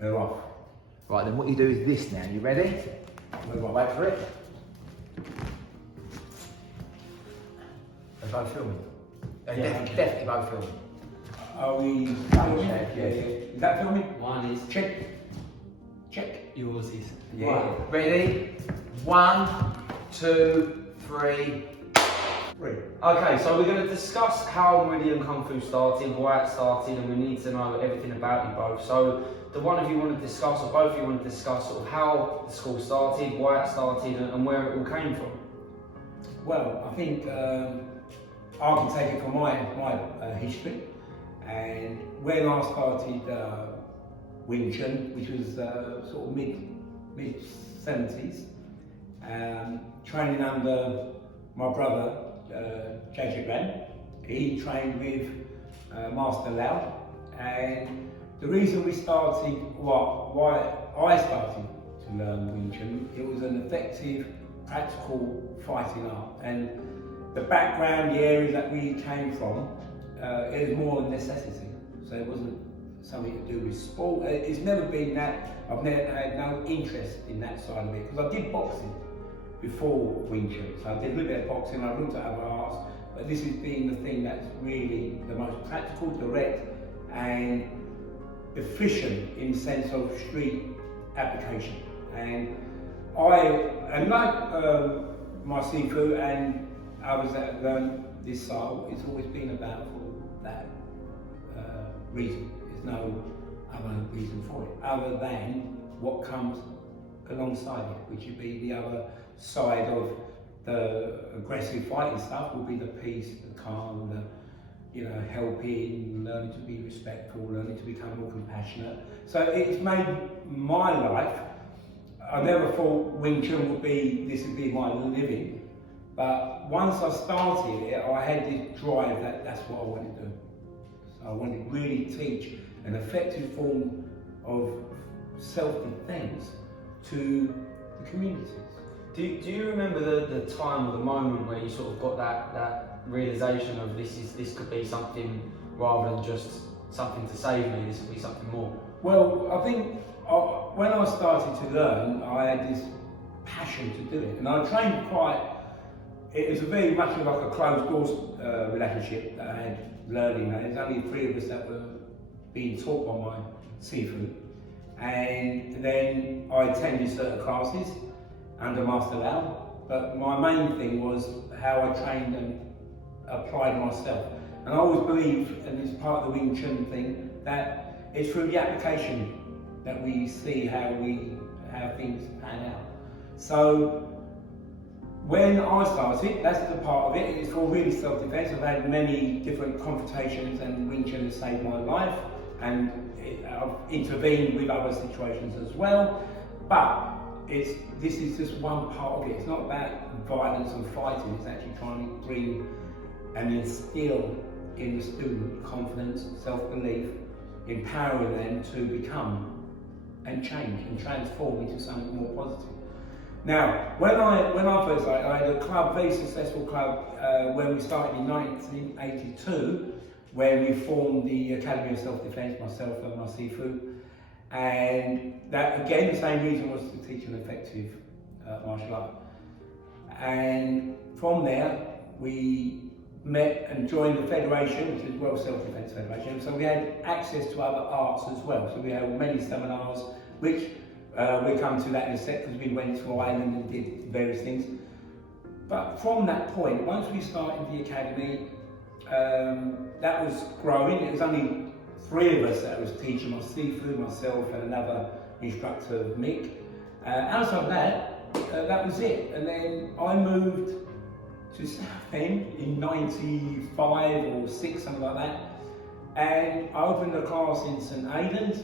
We're off. Right, then what you do is this now. You ready? We're off. Wait for it. They're both filming. Definitely both filming. Are we filming? Yeah. Is that filming? One is Check. Check. yours is. Yeah. Right, ready? 1, 2, 3. Okay, so we're going to discuss how Meridian Kung Fu started, why it started, and we need to know everything about you both. So, the one of you want to discuss, or both of you want to discuss, sort of how the school started, why it started, and where it all came from. Well, I think I can take it from my history, and when I started Wing Chun, which was sort of mid 70s, training under my brother Jajit Ran. He trained with Master Lau, and the reason we started, why I started to learn Wing Chun, it was an effective, practical fighting art, and the background, the areas that we came from, it was more a necessity. So it wasn't something to do with sport. It's never been that. I've never had no interest in that side of it, because I did boxing before Wing Chun. So I did a little bit of boxing, I looked at other arts, but this has been the thing that's really the most practical, direct, and efficient in the sense of street application. And like my Sifu and others that have learned this style, it's always been about for that reason. There's no other reason for it, other than what comes alongside it, which would be the other side of the aggressive fighting stuff, will be the peace, the calm, the helping, learning to be respectful, learning to become more compassionate. So it's made my life. I never thought Wing Chun would be my living, but once I started it, I had this drive that that's what I wanted to do. So I wanted to really teach an effective form of self-defense to the communities. Do you remember the time or the moment where you sort of got that realization of this could be something rather than just something to save me, this could be something more? Well, I think when I started to learn, I had this passion to do it, and I trained it was very much like a closed doors relationship that I had learning. There's only 3 of us that were being taught by my Sifu, and then I attended certain classes under Master Lau, but my main thing was how I trained and applied myself. And I always believe, and it's part of the Wing Chun thing, that it's through the application that we see how things pan out. So when I started, that's the part of it. It's called really self-defense. I've had many different confrontations, and Wing Chun has saved my life, and I've intervened with other situations as well. But this is just one part of it. It's not about violence and fighting. It's actually trying to bring and instill in the student confidence, self-belief, empowering them to become and change and transform into something more positive. Now, when I first started, I had a club, very successful club, when we started in 1982, where we formed the Academy of Self-Defense, myself and my Sifu. And that, again, the same reason was to teach an effective martial art. And from there, we met and joined the federation, which is World Self-Defense Federation. So we had access to other arts as well. So we had many seminars, which we'll come to that in a sec, because we went to Ireland and did various things. But from that point, once we started the academy, that was growing. It was only 3 of us that was teaching, my Sifu, myself, and another instructor, Mick. Outside of that, that was it. And then I moved to Southend in 95 or 6, something like that. And I opened a class in St Aidan's.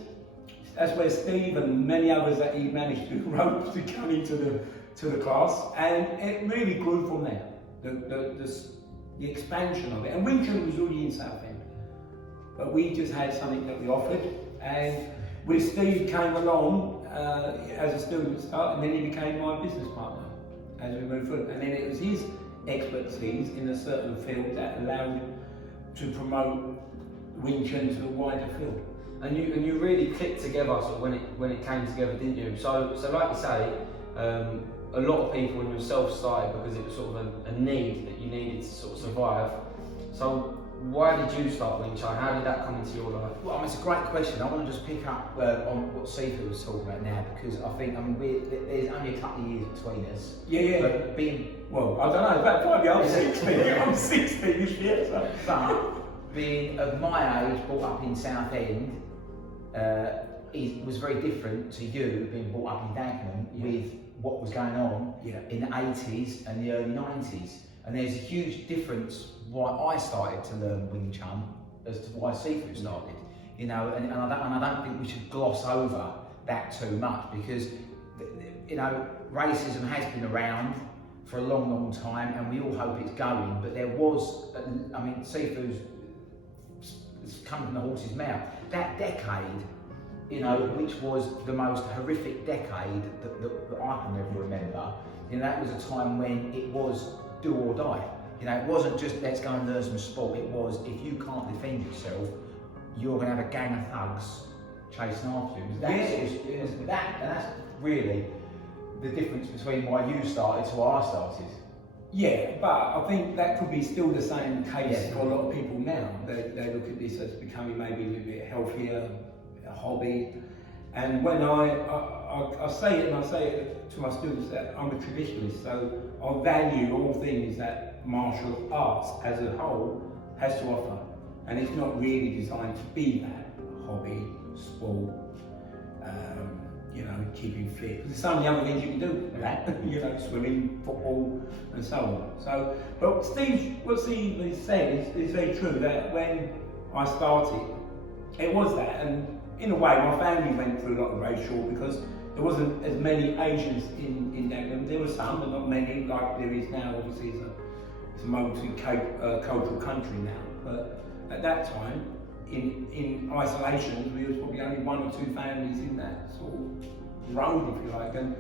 That's where Steve and many others that he managed to rope to come into the class. And it really grew from there, the expansion of it. And Wing Chun was already in Southend, but we just had something that we offered. And with Steve came along as a student start, and then he became my business partner as we moved through. And then it was his expertise in a certain field that allowed him to promote Wing Chun to a wider field. And you really clicked together sort of when it came together, didn't you? So like you say, a lot of people and yourself started because it was sort of a need that you needed to sort of survive. So why did you start Wing Chun? How did that come into your life? Well, I mean, it's a great question. I want to just pick up on what Sifu was talking about now, because I think, I mean, there's only a couple of years between us. Yeah. But Well, I don't know, about 5 years, I'm 60. I'm 60 this year, so. But being of my age, brought up in Southend, was very different to you being brought up in Dagenham with what was going on in the 80s and the early 90s. And there's a huge difference why I started to learn Wing Chun as to why Sifu started. You know, and I don't think we should gloss over that too much, because you know, racism has been around for a long time, and we all hope it's going. But there was, I mean, Sifu's come from the horse's mouth. That decade, you know, which was the most horrific decade that I can ever remember. You know, that was a time when it was do or die. You know, it wasn't just let's go and learn some sport. It was, if you can't defend yourself, you're going to have a gang of thugs chasing after you. And that's really the difference between why you started to why I started. Yeah, but I think that could be still the same case for a lot of people now. They look at this as becoming maybe a little bit healthier, a hobby. And when I say it, and I say it to my students, that I'm a traditionalist, so I value all things that martial arts as a whole has to offer. And it's not really designed to be that hobby, sport, you know, keeping fit. Because there's so many other things you can do with that, you know, swimming, football, and so on. So, but what Steve has said is very true, that when I started, it was that. And in a way, my family went through a lot of racial, because there wasn't as many Asians in Dagenham. There were some, but not many, like there is now. Obviously, it's a multi-cultural country now. But at that time, in isolation, we was probably only 1 or 2 families in that sort of road, if you like, and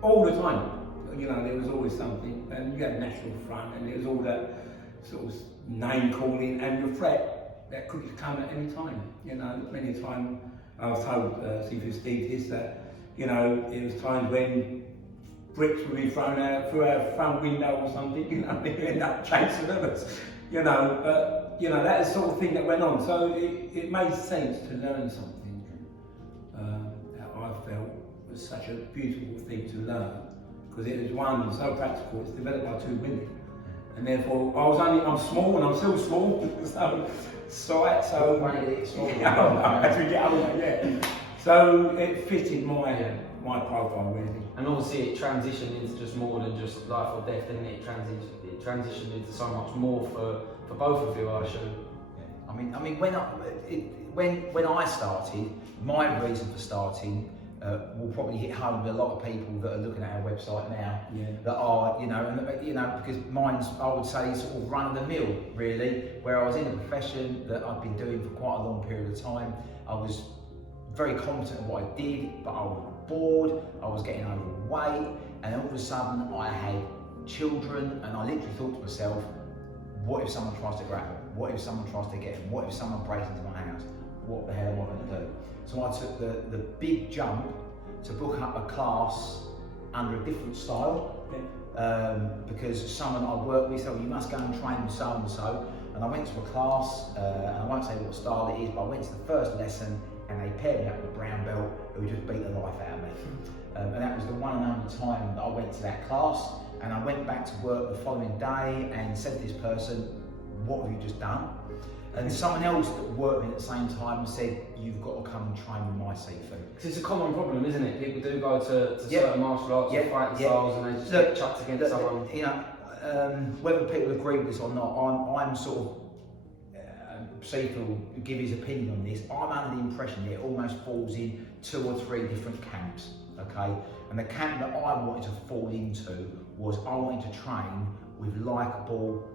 all the time, you know, there was always something. And you had National Front, and there was all that sort of name calling and the threat that could come at any time. You know, many times I was told, Sifu Steve, this, that, you know, it was times when bricks would be thrown out through our front window or something, you know, they end up chasing us, you know, but, you know, that's the sort of thing that went on. So it made sense to learn something that I felt was such a beautiful thing to learn, because it was one, so practical, it's developed by 2 women. And therefore, I'm small and I'm still small, so as we get older, So it fitted my profile really. And obviously it transitioned into just more than just life or death, didn't it? It transitioned into so much more for both of you, I assume. Yeah. I mean, when I started, my reason for starting will probably hit home with a lot of people that are looking at our website now. Yeah. That are, you know, because mine's, I would say, sort of run of the mill, really. Where I was in a profession that I've been doing for quite a long period of time. I was very competent at what I did, but I was bored, I was getting overweight, and all of a sudden I had children, and I literally thought to myself, what if someone tries to grab them? What if someone tries to get them? What if someone breaks into my house? What the hell am I going to do? So I took the big jump to book up a class under a different style, because someone I worked with said, well, you must go and train with so and so. And I went to a class, and I won't say what style it is, but I went to the first lesson, and they paired me up with a brown belt who just beat the life out of me. And that was the one and only time that I went to that class. And I went back to work the following day and said to this person, what have you just done? And someone else that worked with me at the same time said, you've got to come and train with my Sifu. Because it's a common problem, isn't it? People do go to certain martial arts or fighting styles, and they just get chucked against someone. You know, whether people agree with this or not, I'm sort of, Sifu will give his opinion on this. I'm under the impression that it almost falls in 2 or 3 different camps, okay? And the camp that I wanted to fall into was I wanted to train with likeable,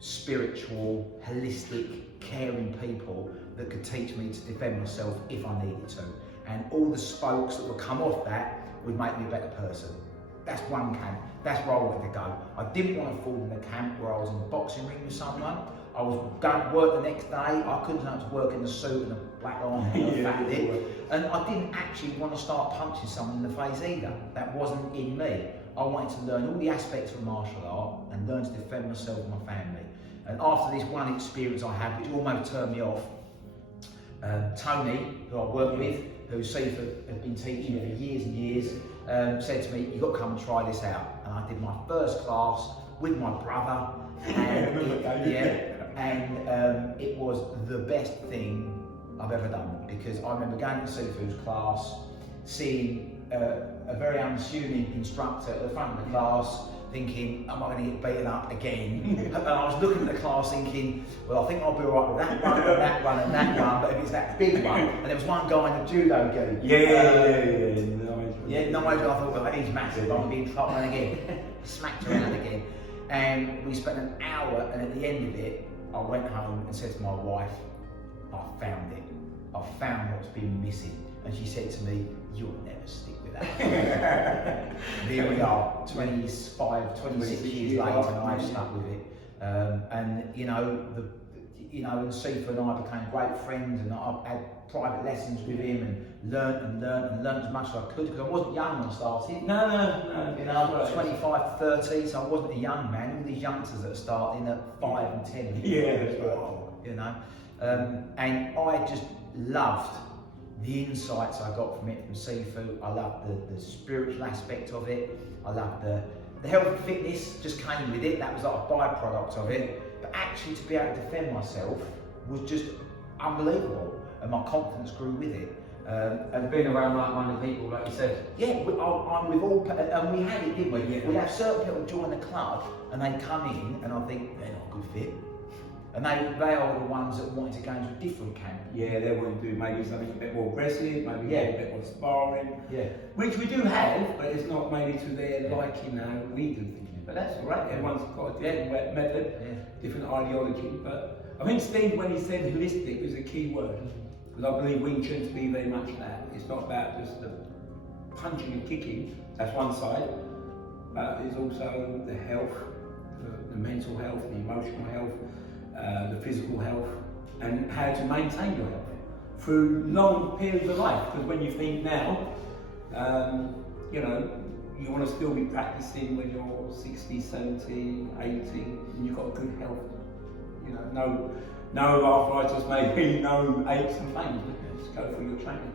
spiritual, holistic, caring people that could teach me to defend myself if I needed to. And all the spokes that would come off that would make me a better person. That's one camp. That's where I wanted to go. I didn't want to fall in the camp where I was in a boxing ring with someone. I was going to work the next day. I couldn't have to work in a suit and a back on, and I didn't actually want to start punching someone in the face either. That wasn't in me. I wanted to learn all the aspects of martial art and learn to defend myself and my family. And after this one experience I had, which almost turned me off, Tony, who I work with, who Sifu has been teaching me for years and years, said to me, "You've got to come and try this out." And I did my first class with my brother, and it was the best thing I've ever done, because I remember going to Sifu's class, seeing a very unassuming instructor at the front of the class, thinking, am I going to get beaten up again? And I was looking at the class thinking, well, I think I'll be alright with that one, and that one, and that one, but if it's that big one, and there was one guy in the judo gi. Nigel, I thought, well, he's massive, I'm going to be in trouble again. Smacked around again. And we spent an hour, and at the end of it, I went home and said to my wife, I found it. I found what's been missing. And she said to me, you'll never stick with that. And here we are, 26 years later, and I've stuck with it. And and Sifu and I became great friends, and I had private lessons with him and learned as much as I could, because I wasn't young when I started. No. I was 25 to 30, so I wasn't a young man. All these youngsters that are starting at 5 and 10. Yeah, that's right. And I just loved the insights I got from it from Sifu. I loved the spiritual aspect of it. I loved the health and fitness just came with it. That was like a byproduct of it. But actually to be able to defend myself was just unbelievable, and my confidence grew with it. And being around like-minded people, like you said. Yeah, I'm with all, and we had it, didn't we? Yeah. We'd have certain people join the club, and they'd come in, and I think they're not a good fit. And they are the ones that wanted to go into a different camp. Yeah, they want to do maybe something a bit more aggressive, maybe a bit more sparring. Yeah. Which we do have, but it's not maybe to their liking how we do things. But that's all right, everyone's got a different method, different ideology. But I think Steve, when he said holistic, was a key word. Because I believe Wing Chun to be very much that. It's not about just the punching and kicking, that's one side. But there's also the health, the mental health, the emotional health, the physical health, and how to maintain your health through long periods of life. Because when you think now, you want to still be practicing when you're 60, 70, 80, and you've got good health. No arthritis, maybe no aches and pains. Just go through your training.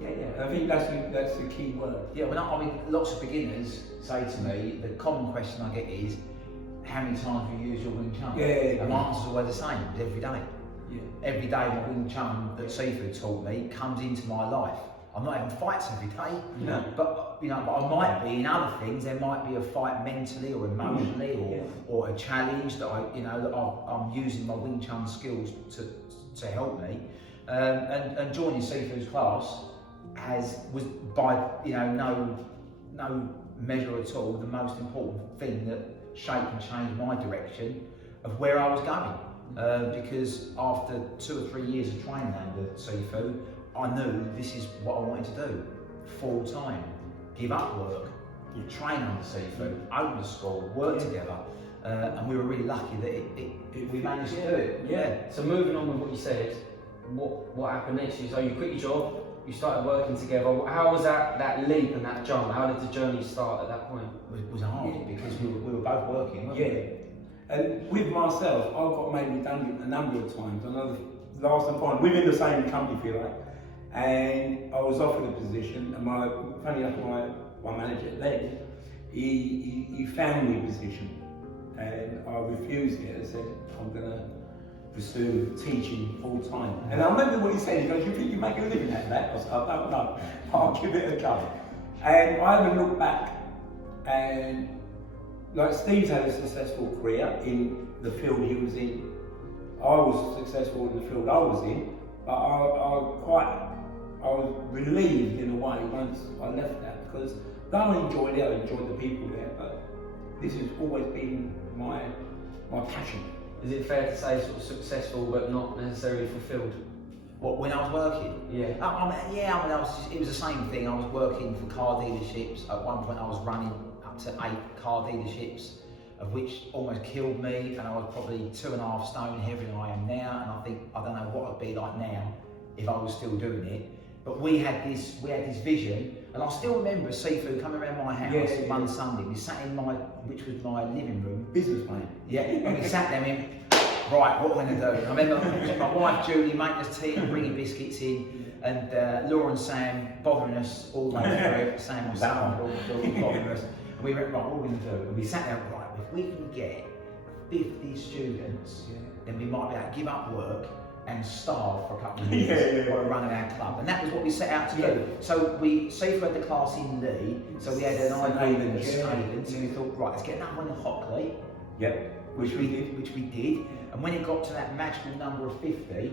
Yeah. I think that's the key word. Yeah, I mean, lots of beginners say to me, the common question I get is, how many times do you use your Wing Chun? Yeah. And my answer's always the same, it's every day. Yeah. Every day my Wing Chun that Sifu taught me comes into my life. I'm not having fights every day, but I might be in other things. There might be a fight mentally or emotionally, or a challenge that I'm using my Wing Chun skills to help me. And joining Sifu's class was by no measure at all the most important thing that shaped and changed my direction of where I was going. Because after 2 or 3 years of training under Sifu, I knew this is what I wanted to do, full time. Give up work, train under Sifu, open a school, work together, and we were really lucky that we managed to do it. Yeah. So moving on with what you said, what happened next? So you quit your job, you started working together. How was that leap and that jump? How did the journey start at that point? It was hard because we were both working, weren't we? And with myself, I got made redundant a number of times. I know the last and final, within the same company, if you like. And I was offered a position, and funny enough, my manager then, he found me a position, and I refused it and said, I'm going to pursue teaching full time. And I remember what he said, he goes, you think you make a living out of that? I said, I don't know, I'll give it a go. And I haven't looked back, and like Steve's had a successful career in the field he was in. I was successful in the field I was in, but I was relieved in a way once I left that, because though I enjoyed it, I enjoyed the people there, but this has always been my passion. Is it fair to say sort of successful but not necessarily fulfilled? What, when I was working? Yeah. It was the same thing. I was working for car dealerships. At one point I was running up to 8 car dealerships, of which almost killed me, and I was probably 2.5 stone heavier than I am now, and I think, I don't know what I'd be like now if I was still doing it. But we had this vision, and I still remember Sifu coming around my house one Sunday. We sat in which was my living room. Business mate. Yeah, and we sat there and went, right, what are we going to do? I remember my wife Julie making us tea and bringing biscuits in, and Laura and Sam bothering us all the way through. Sam was bothering us. And we went, right, what are we going to do? And we sat there, right, if we can get 50 students, then we might be able to give up work and starve for a couple of years while running our club. And that was what we set out to do. So Sifu had the class in Lee, so we had an idea in Stadium, so we thought, right, let's get another one in Hockley. Which we did. And when it got to that magical number of 50,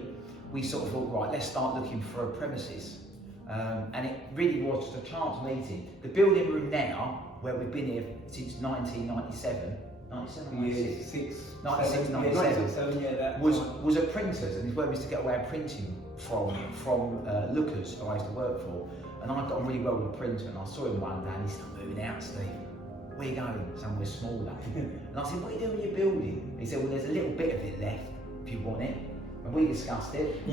we sort of thought, right, let's start looking for a premises. And it really was just a chance meeting. The building we're in now, where we've been here since 1997, 96, 97, was a printer's, and it's where we used to get away with printing from Lookers, who I used to work for. And I got on really well with the printer, and I saw him one day and he said, I'm moving out, Steve. Where are you going? Somewhere smaller. And I said, what are you doing with your building? He said, well, there's a little bit of it left, if you want it. And we discussed it.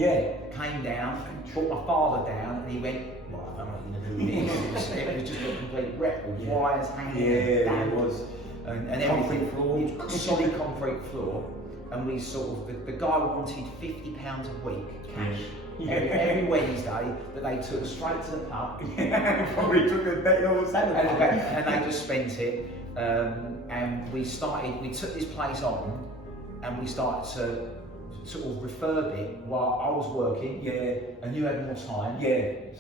Came down, brought my father down, and he went, well, I don't know what you're going to do with this. It was just a complete wreck with wires hanging. It was. And concrete floor. Solid concrete floor. And we sort of, the guy wanted £50 a week cash. Every Wednesday, that they took straight to the pub. Probably took a day or Saturday. And they just spent it. And we took this place on, and we started to sort of refurb it while I was working. And you had more time.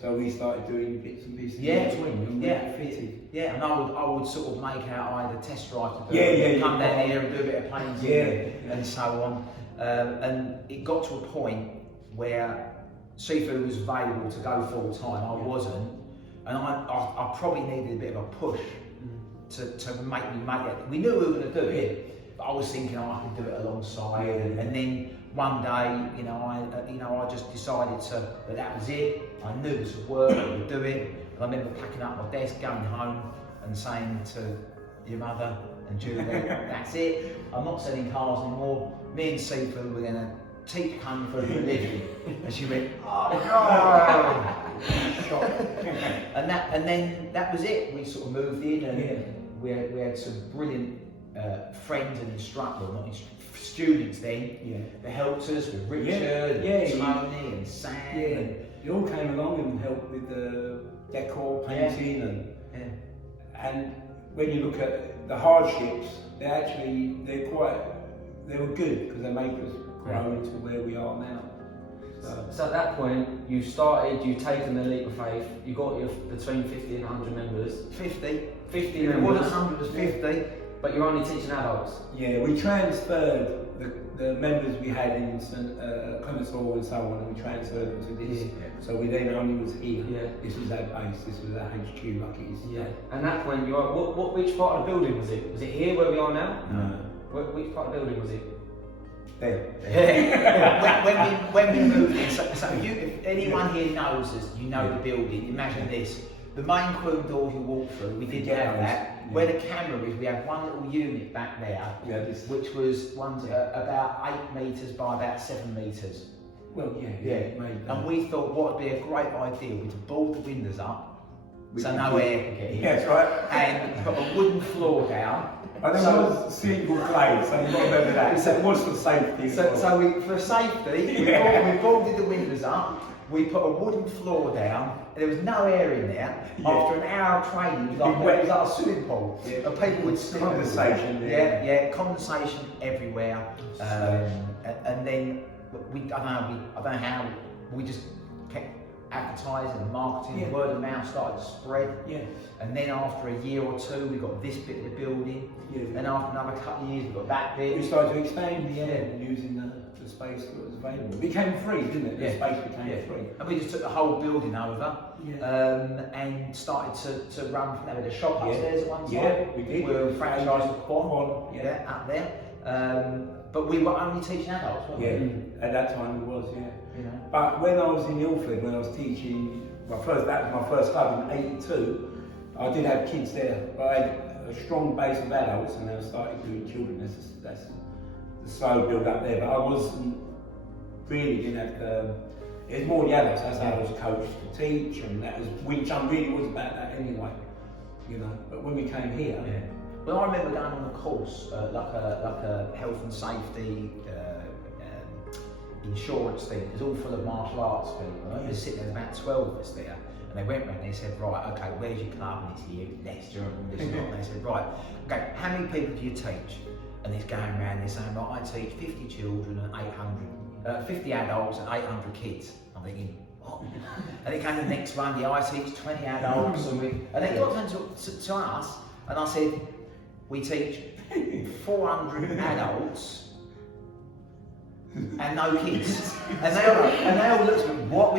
So we started doing bits and pieces. Fitted. And I would sort of make out I had a test drive to do. Come down here and do a bit of painting. And so on. And it got to a point where Sifu was available to go full time. I wasn't, and I probably needed a bit of a push to make me make it. We knew we were going to do it, but I was thinking I could do it alongside. And then one day, I just decided that was it. I knew this would work. I would do it. And I remember packing up my desk, going home, and saying to your mother and Julie, "That's it. I'm not selling cars anymore. Me and Sifu were going to teach kung fu for a living." And she went, "Oh no!" and then that was it. We sort of moved in, and we had some brilliant friends and students then that helped us with Richard, and Tony, and Sam. They all came along and helped with the decor, painting, and when you look at the hardships, they were good because they made us grow into where we are now. So at that point, you've taken the leap of faith, you got your between 50 and 100 members. 50 members. More than 100 was 50. But you're only teaching adults? We transferred the members we had in Clements Hall and so on, and we transferred them to this. So we then only was here. This was our base, this was our HQ like it is. And that when you are, which part of the building was it? Was it here where we are now? No. Which part of the building was it? There. when we moved in, so if anyone here knows us, you know the building. Imagine this: the main queen doors you walk through, we did have that. Where the camera is, we had one little unit back there, which was about 8 metres by about 7 metres. Well, And we thought what would be a great idea was to board the windows up, so no air could get in. That's right. And put a wooden floor down. I think it was single glazed, so you got to remember that. So it was for safety. So for safety, we boarded the windows up, we put a wooden floor down, and there was no air in there. After an hour of training, it was like a swimming pool. And people would slip. Condensation. Condensation everywhere. And then, I don't know how, we just kept advertising and marketing, word of mouth started to spread. And then after a year or two, we got this bit of the building. Then after another couple of years, we got that bit. We started to expand using the space that was available. It became free, didn't it? The space became free. And we just took the whole building over and started to run from there. We had a shop upstairs at one time. We did. We were franchised with Quan, up there. But we were only teaching adults, weren't we? At that time it was, But when I was in Ilford, when I was teaching, that was my first club in '82, I did have kids there. But I had a strong base of adults, and then I started doing children. That's the slow build up there. But I wasn't really, It's more the adults. That's how I was coached to teach, and that was Wing Chun really was about that anyway. You know, but when we came here, well, I remember going on a course, like a health and safety insurance thing. It was all full of martial arts people. I was sitting there, about 12 of us there, and they went round and they said, right, okay, where's your club? And it's here, Leicester, and this and that. And they said, right, okay, how many people do you teach? And it's going around, they're saying, right, I teach 50 children and 50 adults and 800 kids. I'm thinking, what? And it came to the next one, I teach 20 adults, and they got down to us, and I said, we teach 400 adults and no kids. And they all looked at me, what,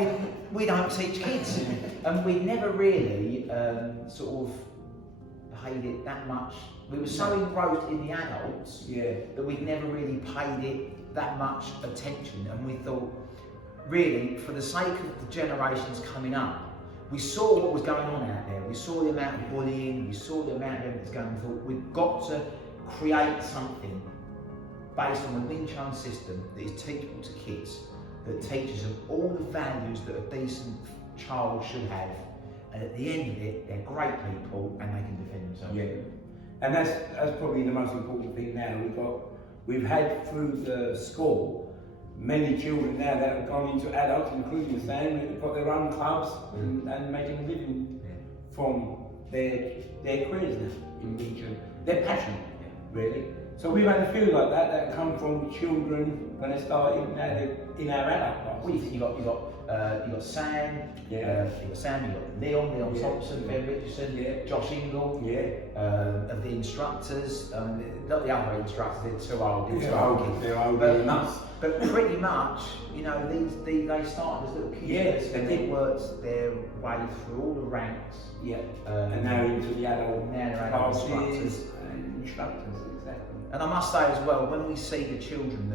we don't teach kids. And we never really sort of paid it that much. We were so engrossed in the adults that we'd never really paid it that much attention. And we thought, really, for the sake of the generations coming up, we saw what was going on out there. We saw the amount of bullying, we saw the amount of everything that's going on. We thought, we've got to create something based on the Wing Chun system that is teachable to kids, that teaches them all the values that a decent child should have, and at the end of it, they're great people and they can defend themselves. Yeah, and that's probably the most important thing now. We've had through the school many children now that have gone into adults, including Sam, who've got their own clubs and making a living from their careers now in Wing Chun. Their passion, really. So we've had a few like that come from children when they started, now they're in our adult class. Well, you got Sam, you got Leon Thompson, Ben Richardson, Josh Ingle, of the instructors, not the other instructors, they're too old, they're older than us. But pretty much, you know, they started as little kids and they worked their way through all the ranks. And now into the adult classes and instructors, exactly. And I must say as well, when we see the children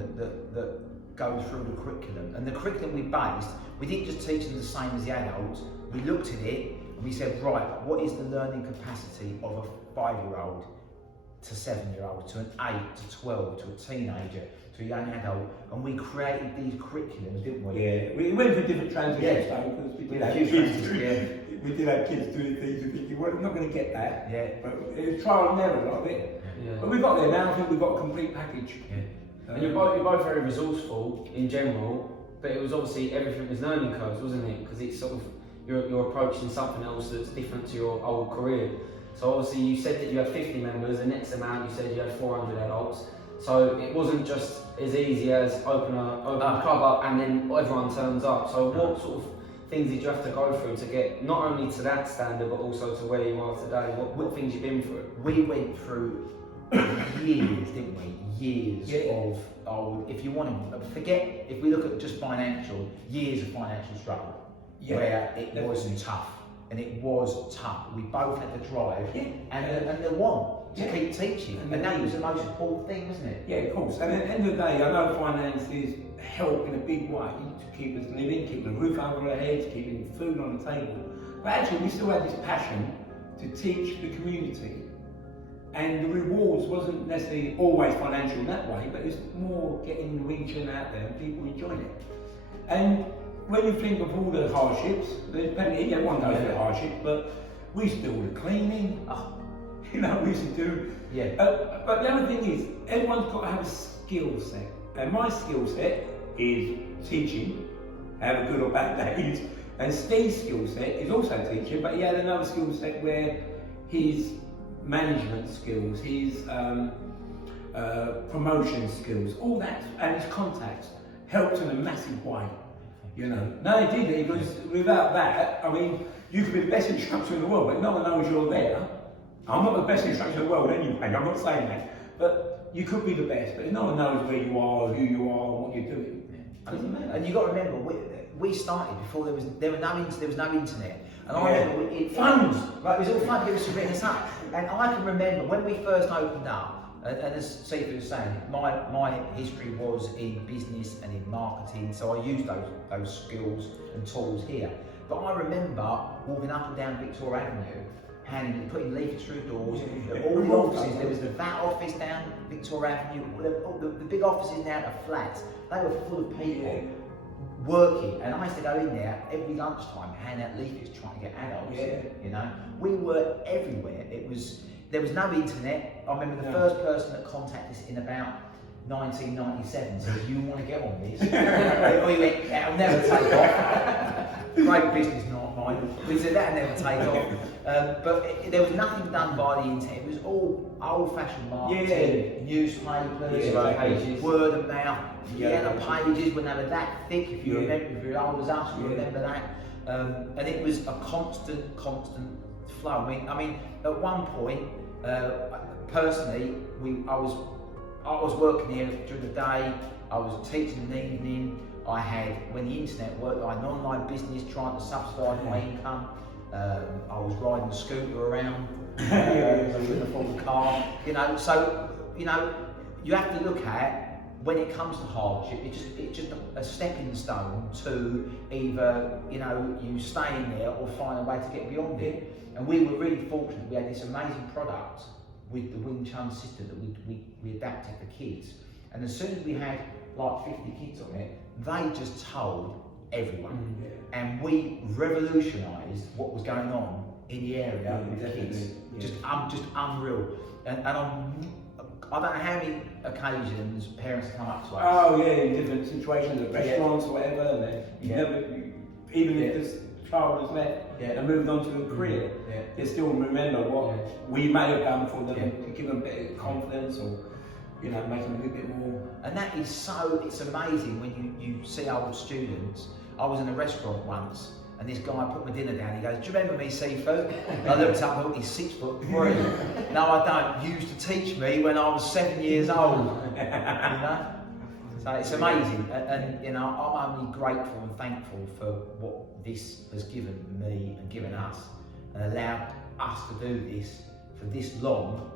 that go through the curriculum, and the curriculum we didn't just teach them the same as the adults, we looked at it and we said, right, what is the learning capacity of a 5-year-old to 7-year-old, to an 8, to 12, to a teenager, to a young adult, and we created these curriculums, didn't we? Yeah, we went for different transitions though, because we did have kids doing things and thinking, well, we're not going to get that. But it was trial and error, a lot of it. But we got there now. I think we've got a complete package. And you're both very resourceful in general, but it was obviously everything was learning curves, wasn't it? Because it's sort of you're approaching something else that's different to your old career. So obviously you said that you had 50 members, the next amount you said you had 400 adults. So it wasn't just as easy as open a club up and then everyone turns up. So what sort of things did you have to go through to get not only to that standard but also to where you are today? What things you've been through? We went through years, didn't we? Years of, if you want to forget, if we look at just financial, years of financial struggle, where it wasn't tough. And it was tough. We both had the drive and the want to keep teaching. And that was the most important thing, wasn't it? Yeah, of course. And at the end of the day, I know finances help in a big way to keep us living, keeping a roof over our heads, keeping food on the table. But actually, we still had this passion to teach the community. And the rewards wasn't necessarily always financial in that way, but it's more getting the Wing Chun out there and people enjoying it. And when you think of all the hardships, there's plenty, everyone knows the hardships, but we still do the cleaning, we used to do. But the other thing is, everyone's got to have a skill set. And my skill set is teaching, however good or bad that is. And Steve's skill set is also teaching, but he had another skill set where his management skills, his promotion skills, all that, and his contacts helped in a massive way. No, they did it, because without that, I mean, you could be the best instructor in the world, but no one knows you're there. I'm not the best instructor in the world anyway, I'm not saying that. But you could be the best, but no one knows where you are, who you are, and what you're doing. And you've got to remember, we started before there was no internet. And I remember phones. Right, it was all fun, people used to ring us up. And I can remember when we first opened up, and as Sifu was saying, my history was in business and in marketing, so I used those skills and tools here. But I remember walking up and down Victoria Avenue, putting leaflets through doors, all the offices. There was the VAT office down Victoria Avenue, the big offices now are flats. They were full of people working, and I used to go in there every lunchtime, hand out leaflets trying to get adults. You know, we were everywhere. There was no internet. I remember the first person that contacted us in about 1997 said, "You want to get on this?" We went, "That'll never take off." Great business, not mine. We said that'll never take off. But there was nothing done by the internet. It was all old-fashioned marketing, newspapers, pages, word of mouth. The pages when they were that thick. If you remember, if you're as old as us, you remember that. And it was a constant flow. I mean, at one point, personally, I was working here during the day. I was teaching in the evening. When the internet worked, I had an online business trying to subsidise my income. I was riding a scooter around. I couldn't afford a car. You know, so you have to look at, when it comes to hardship, it's just a stepping stone to either you stay in there or find a way to get beyond it. And we were really fortunate. We had this amazing product with the Wing Chun system that we adapted for kids. And as soon as we had like 50 kids on it, they just told everyone. And we revolutionised what was going on in the area with the kids. Just unreal. And I don't know how many occasions parents come up to us. Oh yeah, in different situations, at restaurants or whatever, and even if this child has left and moved on to a career, they still remember what we may have done for them to give them a bit of confidence, or make them a little bit more. And that is it's amazing when you see old students. I was in a restaurant once, and this guy put my dinner down. He goes, "Do you remember me, Sifu?" I looked up, and he's 6'3". No, I don't. You used to teach me when I was 7 years old. So it's amazing, and I'm only grateful and thankful for what this has given me and given us, and allowed us to do this for this long,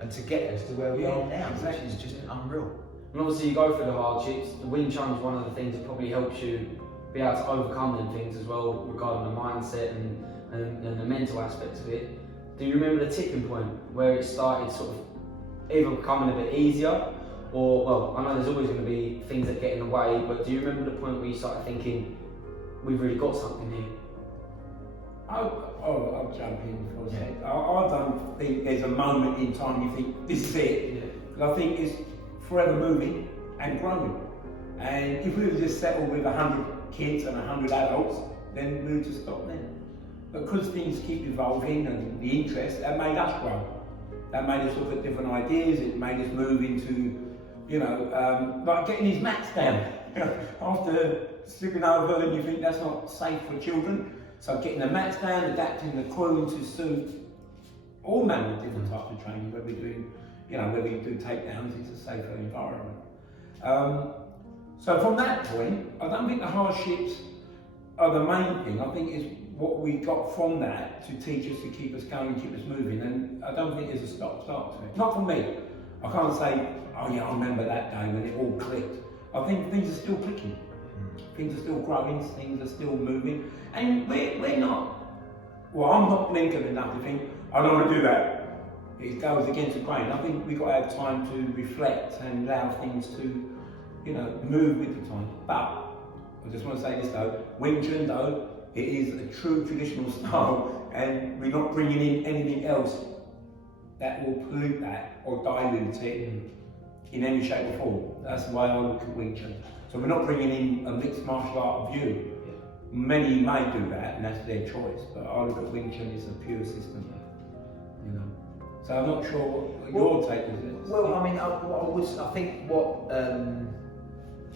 and to get us to where we are now, which is just unreal. And obviously, you go through the hardships. The Wing Chun is one of the things that probably helps you be able to overcome them things as well, regarding the mindset and the mental aspects of it. Do you remember the tipping point where it started sort of either becoming a bit easier, or, well, I know there's always going to be things that get in the way, but do you remember the point where you started thinking, we've really got something here? I'll jump in for a second. I don't think there's a moment in time you think, this is it. Because I think it's forever moving and growing. And if we were just settled with 100 kids and 100 adults, then we would just stop then. But because things keep evolving and the interest, that made us grow. That made us look at different ideas. It made us move into, like getting his mats down. After slipping over, and you think that's not safe for children. So getting the mats down, adapting the crew to suit all manner of different types of training, where we're doing, where we do takedowns, it's a safer environment. So from that point, I don't think the hardships are the main thing. I think it's what we got from that to teach us, to keep us going, keep us moving. And I don't think there's a start to it. Not for me. I can't say, oh yeah, I remember that day when it all clicked. I think things are still clicking. Things are still growing, things are still moving. And we're not, I'm not blinkered enough to think, I don't want to do that. It goes against the grain. I think we've got to have time to reflect and allow things to move with the time. But I just want to say this though, Wing Chun though, it is a true traditional style, and we're not bringing in anything else that will pollute that or dilute it in any shape or form. That's the way I look at Wing Chun. So we're not bringing in a mixed martial art view. Many may do that, and that's their choice, but I look at Wing Chun as a pure system. So I'm not sure what your take is. Well, I mean, I think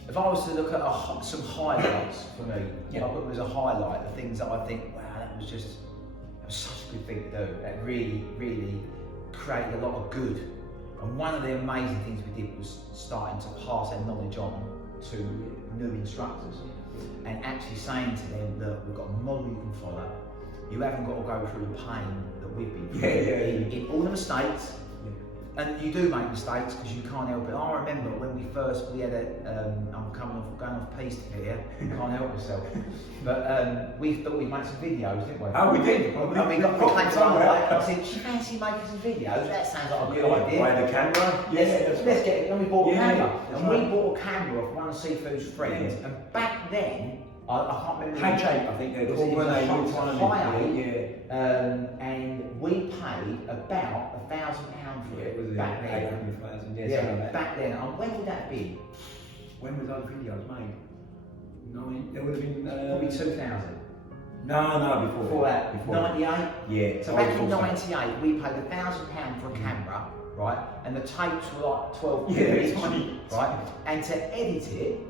if I was to look at some highlights for me, I put them as a highlight, the things that I think, wow, that was such a good thing to do. That really, really created a lot of good. And one of the amazing things we did was starting to pass that knowledge on to new instructors, and actually saying to them, look, we've got a model you can follow. You haven't got to go through the pain that we've been through. In all the mistakes, and you do make mistakes because you can't help it. I remember when we had I'm going off piece here, can't help myself. But we thought we'd make some videos, didn't we? Oh, we did. And we got came to one night, and I said, "Do you fancy making some videos? That sounds like a good idea." Buy the camera. Let's get it. And we bought a camera. And right. we bought a camera off one of Sifu's friends. And back then, I can't remember. H8, I think they're called. It was a Yeah. and we paid about £1,000 for it back then. 800,000, Yeah, back then. And when would that have been? When was those videos made? There would have been Probably 2000. No, Before that, Before. 98. Yeah. So back in '98, we paid £1,000 for a camera, right? And the tapes were like 12 minutes, right? And to edit it,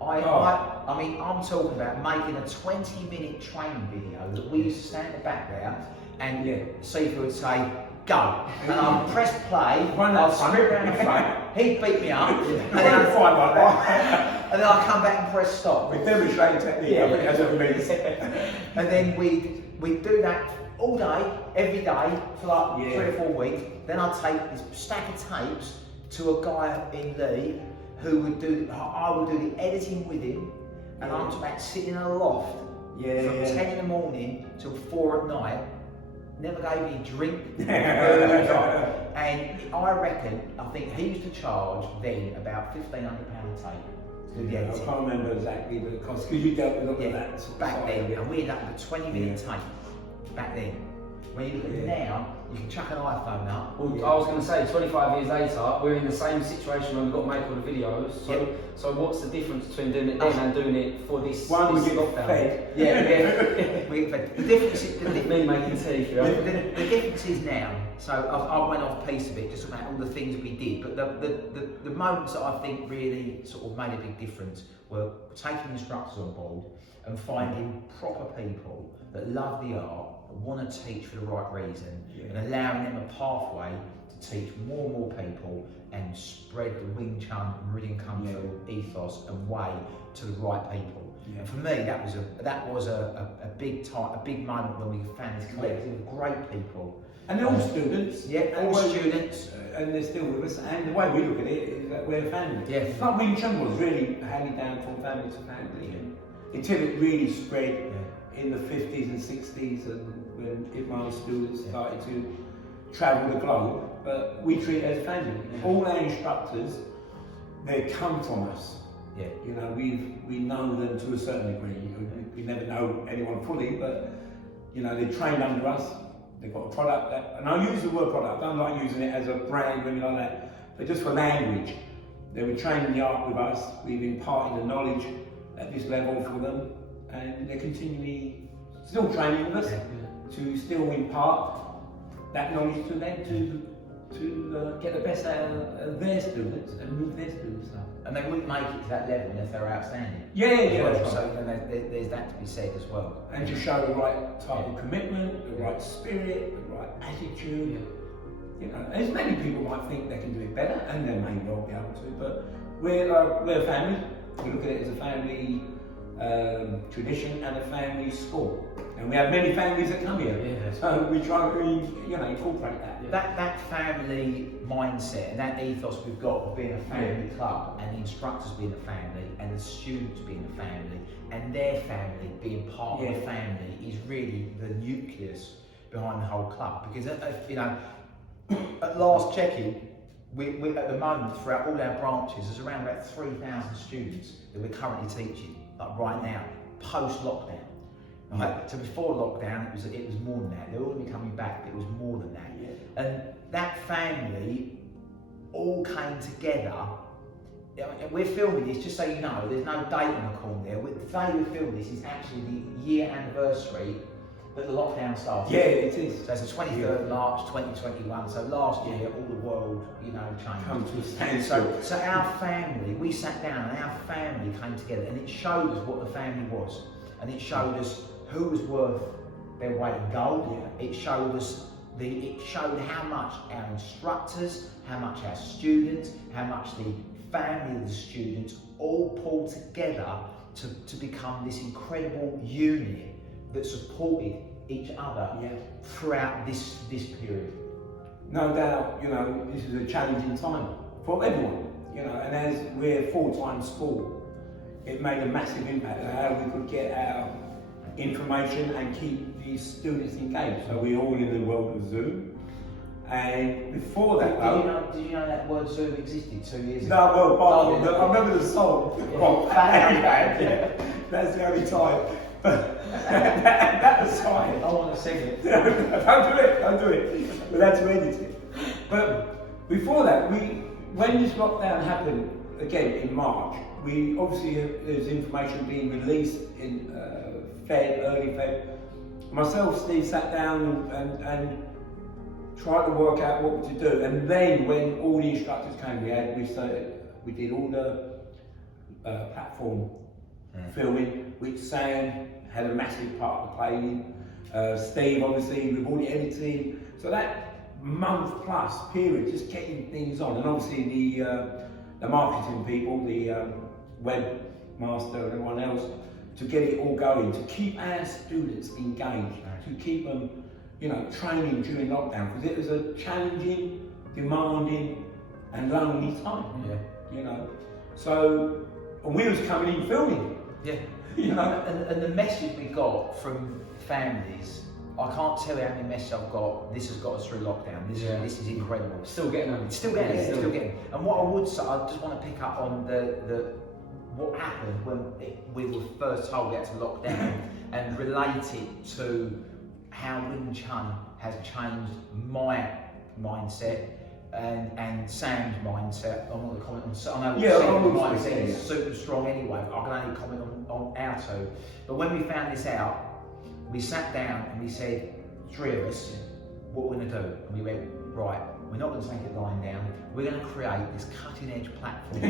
I mean, I'm talking about making a 20-minute training video that we used to stand in the back there, and Sifu would say, "Go," and I'd press play, I'd sprint around the front, he'd beat me up, and then I'd come back and press stop. With demonstrating technique, I think that's what it means. And then we'd do that all day, every day, for like 3 or 4 weeks. Then I'd take this stack of tapes to a guy in Lee who would I would do the editing with him, and I'm talking about sitting in a loft from 10 in the morning till 4 at night. Never gave me a drink. And I think he used to charge then about £1,500 a tape to do the editing. I can't remember exactly the cost, because you dealt with all of that. Back then, and we ended up with a 20-minute tape back then. When you look at it now, you can chuck an iPhone up. Well, I was going to say, 25 years later, we're in the same situation when we've got to make all the videos. So what's the difference between doing it then and doing it for this lockdown? Fed. We get fed. The difference is me making tea. The difference is now. So I went off piece of it, just about all the things we did. But the moments that I think really sort of made a big difference were taking instructors on board and finding proper people that love the art, that want to teach for the right reason, and allowing them a pathway to teach more and more people and spread the Wing Chun, Meridian Kung Fu ethos and way to the right people. And for me, that was a big moment when we found this collective of great people. And they're all students. All students. And they're still with us. And the way we look at it is that we're a family. It's like Wing Chun was really handed down from family to family. Until it really spread in the 50s and 60s, and when my students started to travel the globe. But we treat it as family. All our instructors, they come from us. You know, we know them to a certain degree. We never know anyone fully, but you know, they trained under us. They've got a product and I use the word product, I don't like using it as a brand or anything like that, but just for language. They were training the art with us, we've imparted the knowledge at this level for them, and they're continually still training with us to still impart that knowledge to them to get the best out of their students and move their students up. And they wouldn't make it to that level unless they were outstanding. So there's that to be said as well. And to show the right type of commitment, the right spirit, the right attitude. You know, as many people might think they can do it better, and they may well be able to, but we're a family. We look at it as a family tradition and a family school. And we have many families that come here, so we try to incorporate that. That family mindset and that ethos we've got of being a family club, and the instructors being a family, and the students being a family, and their family being part of the family is really the nucleus behind the whole club. Because at last checking, we at the moment throughout all our branches, there's around about 3,000 students that we're currently teaching, like right now, post-lockdown. Right? So before lockdown, it was more than that. They're all going to be coming back, but it was more than that. And that family all came together. And we're filming this, just so you know, there's no date on the corner there. The day we're filming this is actually the year anniversary that the lockdown started. It is. So it's the 23rd of March 2021. So last year, all the world, changed. Come to a standstill. So our family, we sat down and our family came together, and it showed us what the family was. And it showed us who was worth their weight in gold. It showed us how much our instructors, how much our students, how much the family of the students all pulled together to become this incredible unit that supported each other throughout this period. no doubt, you know, this is a challenging time for everyone, you know, and as we're full-time school, it made a massive impact on how we could get our information and keep these students engaged. So we're all in the world of Zoom. And before that, did you know that word Zoom existed 2 years ago? No, well, I remember the song. Yeah. Well, yeah, that's the only time. But that aside, I want to sing it. don't do it. But that's edited. But before that, when this lockdown happened again in March, we obviously there's information being released in early Feb. Myself, Steve sat down and tried to work out what to do, and then when all the instructors came, we did all the platform filming, which Sam had a massive part to play in. Steve, obviously, with all the editing. So that month plus period, just getting things on, and obviously the marketing people, the webmaster, and everyone else, to get it all going, to keep our students engaged, to keep them, you know, training during lockdown, because it was a challenging, demanding, and lonely time. You know. So, and we was coming in filming. Yeah. You know. And the message we got from families, I can't tell you how many messages I've got. This has got us through lockdown. This is incredible. Still getting them. Still getting. And what I would say, I just want to pick up on the what happened when we were first told we had to lock down and relate it to how Wing Chun has changed my mindset and Sam's mindset. I'm not going to comment on. I know Sam's mindset is super strong anyway. I can only comment on our two. But when we found this out, we sat down and we said, three of us, what we're going to do? And we went, right, we're not going to take it lying down. We're going to create this cutting edge platform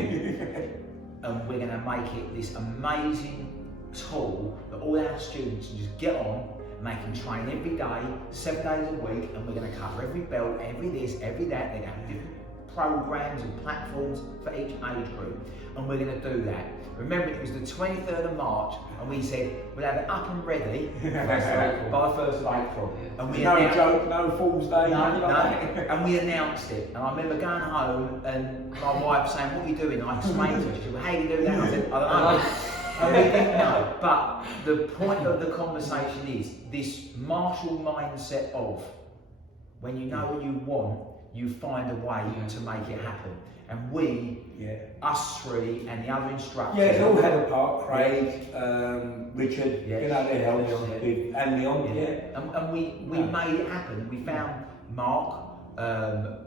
and we're going to make it this amazing tool that all our students can just get on and they can train every day, 7 days a week, and we're going to cover every belt, every this, every that. They're going to have different programs and platforms for each age group, and we're going to do that. Remember, it was the 23rd of March, and we said we'll have it up and ready by the 1st of April. And we no joke, no Fool's Day, nothing like that. And we announced it. And I remember going home and my wife saying, "What are you doing?" And I explained to her. She said, "Well, how do you do that?" I said, "I don't know." And we didn't know. But the point of the conversation is this martial mindset of when you know what you want, you find a way to make it happen. And we, us three, and the other instructors. Yeah, they all had a part. Craig, Richard, you know, they helped with, and Leon. And we made it happen. We found Mark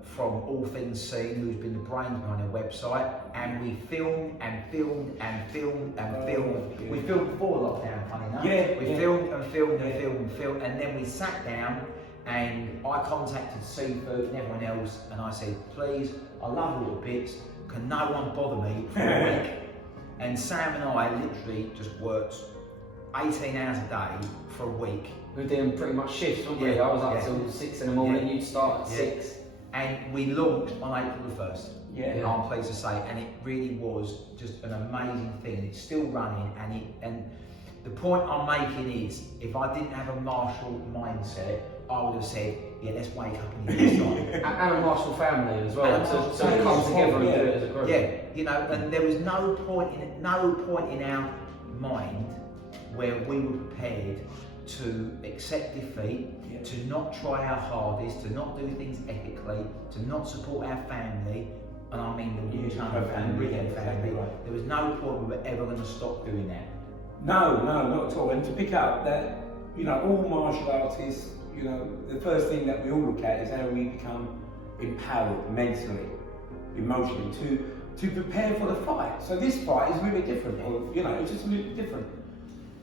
from All Things Seen, who's been the brains behind our website, and we filmed and filmed and filmed and filmed. We filmed before lockdown, funny enough. We filmed and filmed and filmed and filmed, and then we sat down. And I contacted Sifu and everyone else, and I said, "Please, I love little bits. Can no one bother me for a week?" And Sam and I literally just worked 18 hours a day for a week. We were doing pretty much shifts, weren't we? I was up till 6 in the morning. You'd start at 6. And we launched on April the 1st. I'm pleased to say, and it really was just an amazing thing. And it's still running, and the point I'm making is, if I didn't have a martial mindset, I would have said, let's wake up and do this. And a martial family as well, so we come together and do it as a group. You know, and there was no point in our mind where we were prepared to accept defeat, to not try our hardest, to not do things ethically, to not support our family, and I mean the Wing Chun and Meridian family. There was no point we were ever going to stop doing that. No, not at all. And to pick up that, you know, all martial artists, you know, the first thing that we all look at is how we become empowered mentally, emotionally, to prepare for the fight. So this fight is really different, or, you know, it's just a little different.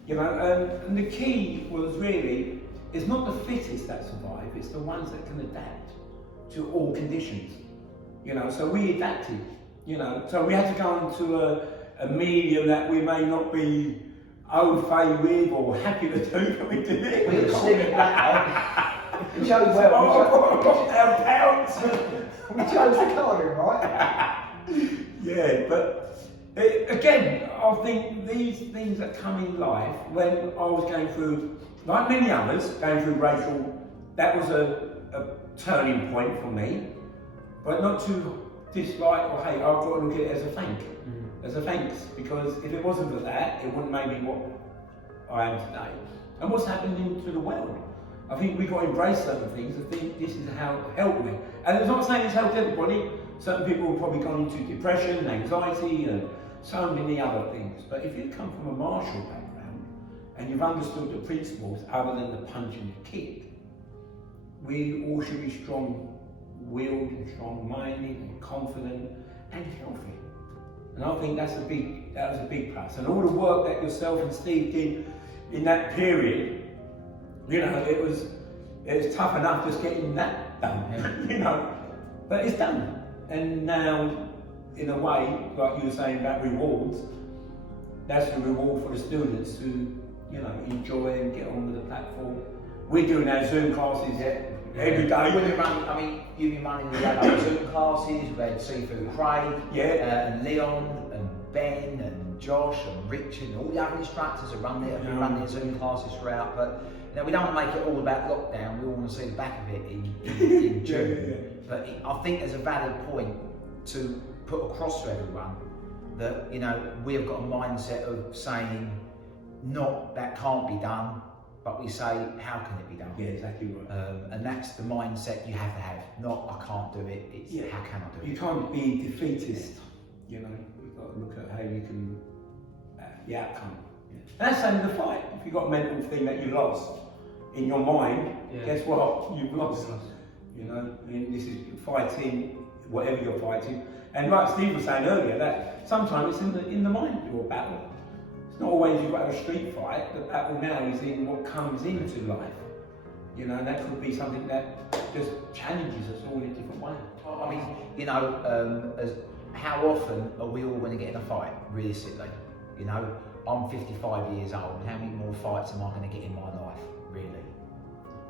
You know, and the key was really, it's not the fittest that survive, it's the ones that can adapt to all conditions. You know, so we adapted, you know, so we had to go into a medium that we may not be au fait with or happy to do, but we did it. We had to sing it that We chose our pounds. We chose the colour, right? But again, I think these things that come in life, when I was going through, like many others, going through racial that was a turning point for me, but not to dislike or hate. I've got to look at it as a as a thanks, because if it wasn't for that, it wouldn't make me what I am today. And what's happening to the world? I think we've got to embrace certain things. I think this is how it helped me. And it's not saying it's helped everybody. Certain people have probably gone into depression, anxiety, and so many other things. But if you come from a martial background and you've understood the principles other than the punch and the kick, we all should be strong-willed and strong-minded and confident and healthy. And I think that was a big plus. And all the work that yourself and Steve did in that period, you know, it was tough enough just getting that done, you know, but it's done. And now, in a way, like you were saying about rewards, that's the reward for the students who, you know, enjoy and get on with the platform. We're doing our Zoom classes every day. You've been running the adult Zoom classes. We've had Sifu, Craig, and Leon, and Ben, and Josh, and Richard, and all the other instructors have run their Zoom classes throughout. But you know, we don't want to make it all about lockdown. We all want to see the back of it in June. But I think there's a valid point to put across to everyone that, you know, we have got a mindset of saying, not that can't be done, but we say, how can it be done? Yeah, exactly right. And that's the mindset you have to have. Not, I can't do it, it's how can I do it? You can't be defeatist, you know. You've got to look at how you can, the outcome. Yeah. That's only the fight. If you've got a mental thing that you lost in your mind, guess what? You've lost. You know, I mean, this is fighting, whatever you're fighting. And like Steve was saying earlier, that sometimes it's in the mind, your battle. It's not always you've got a street fight. The battle now is in what comes into life. You know, and that could be something that just challenges us all in a different way. I mean, you know, how often are we all going to get in a fight, realistically? You know, I'm 55 years old. How many more fights am I going to get in my life, really?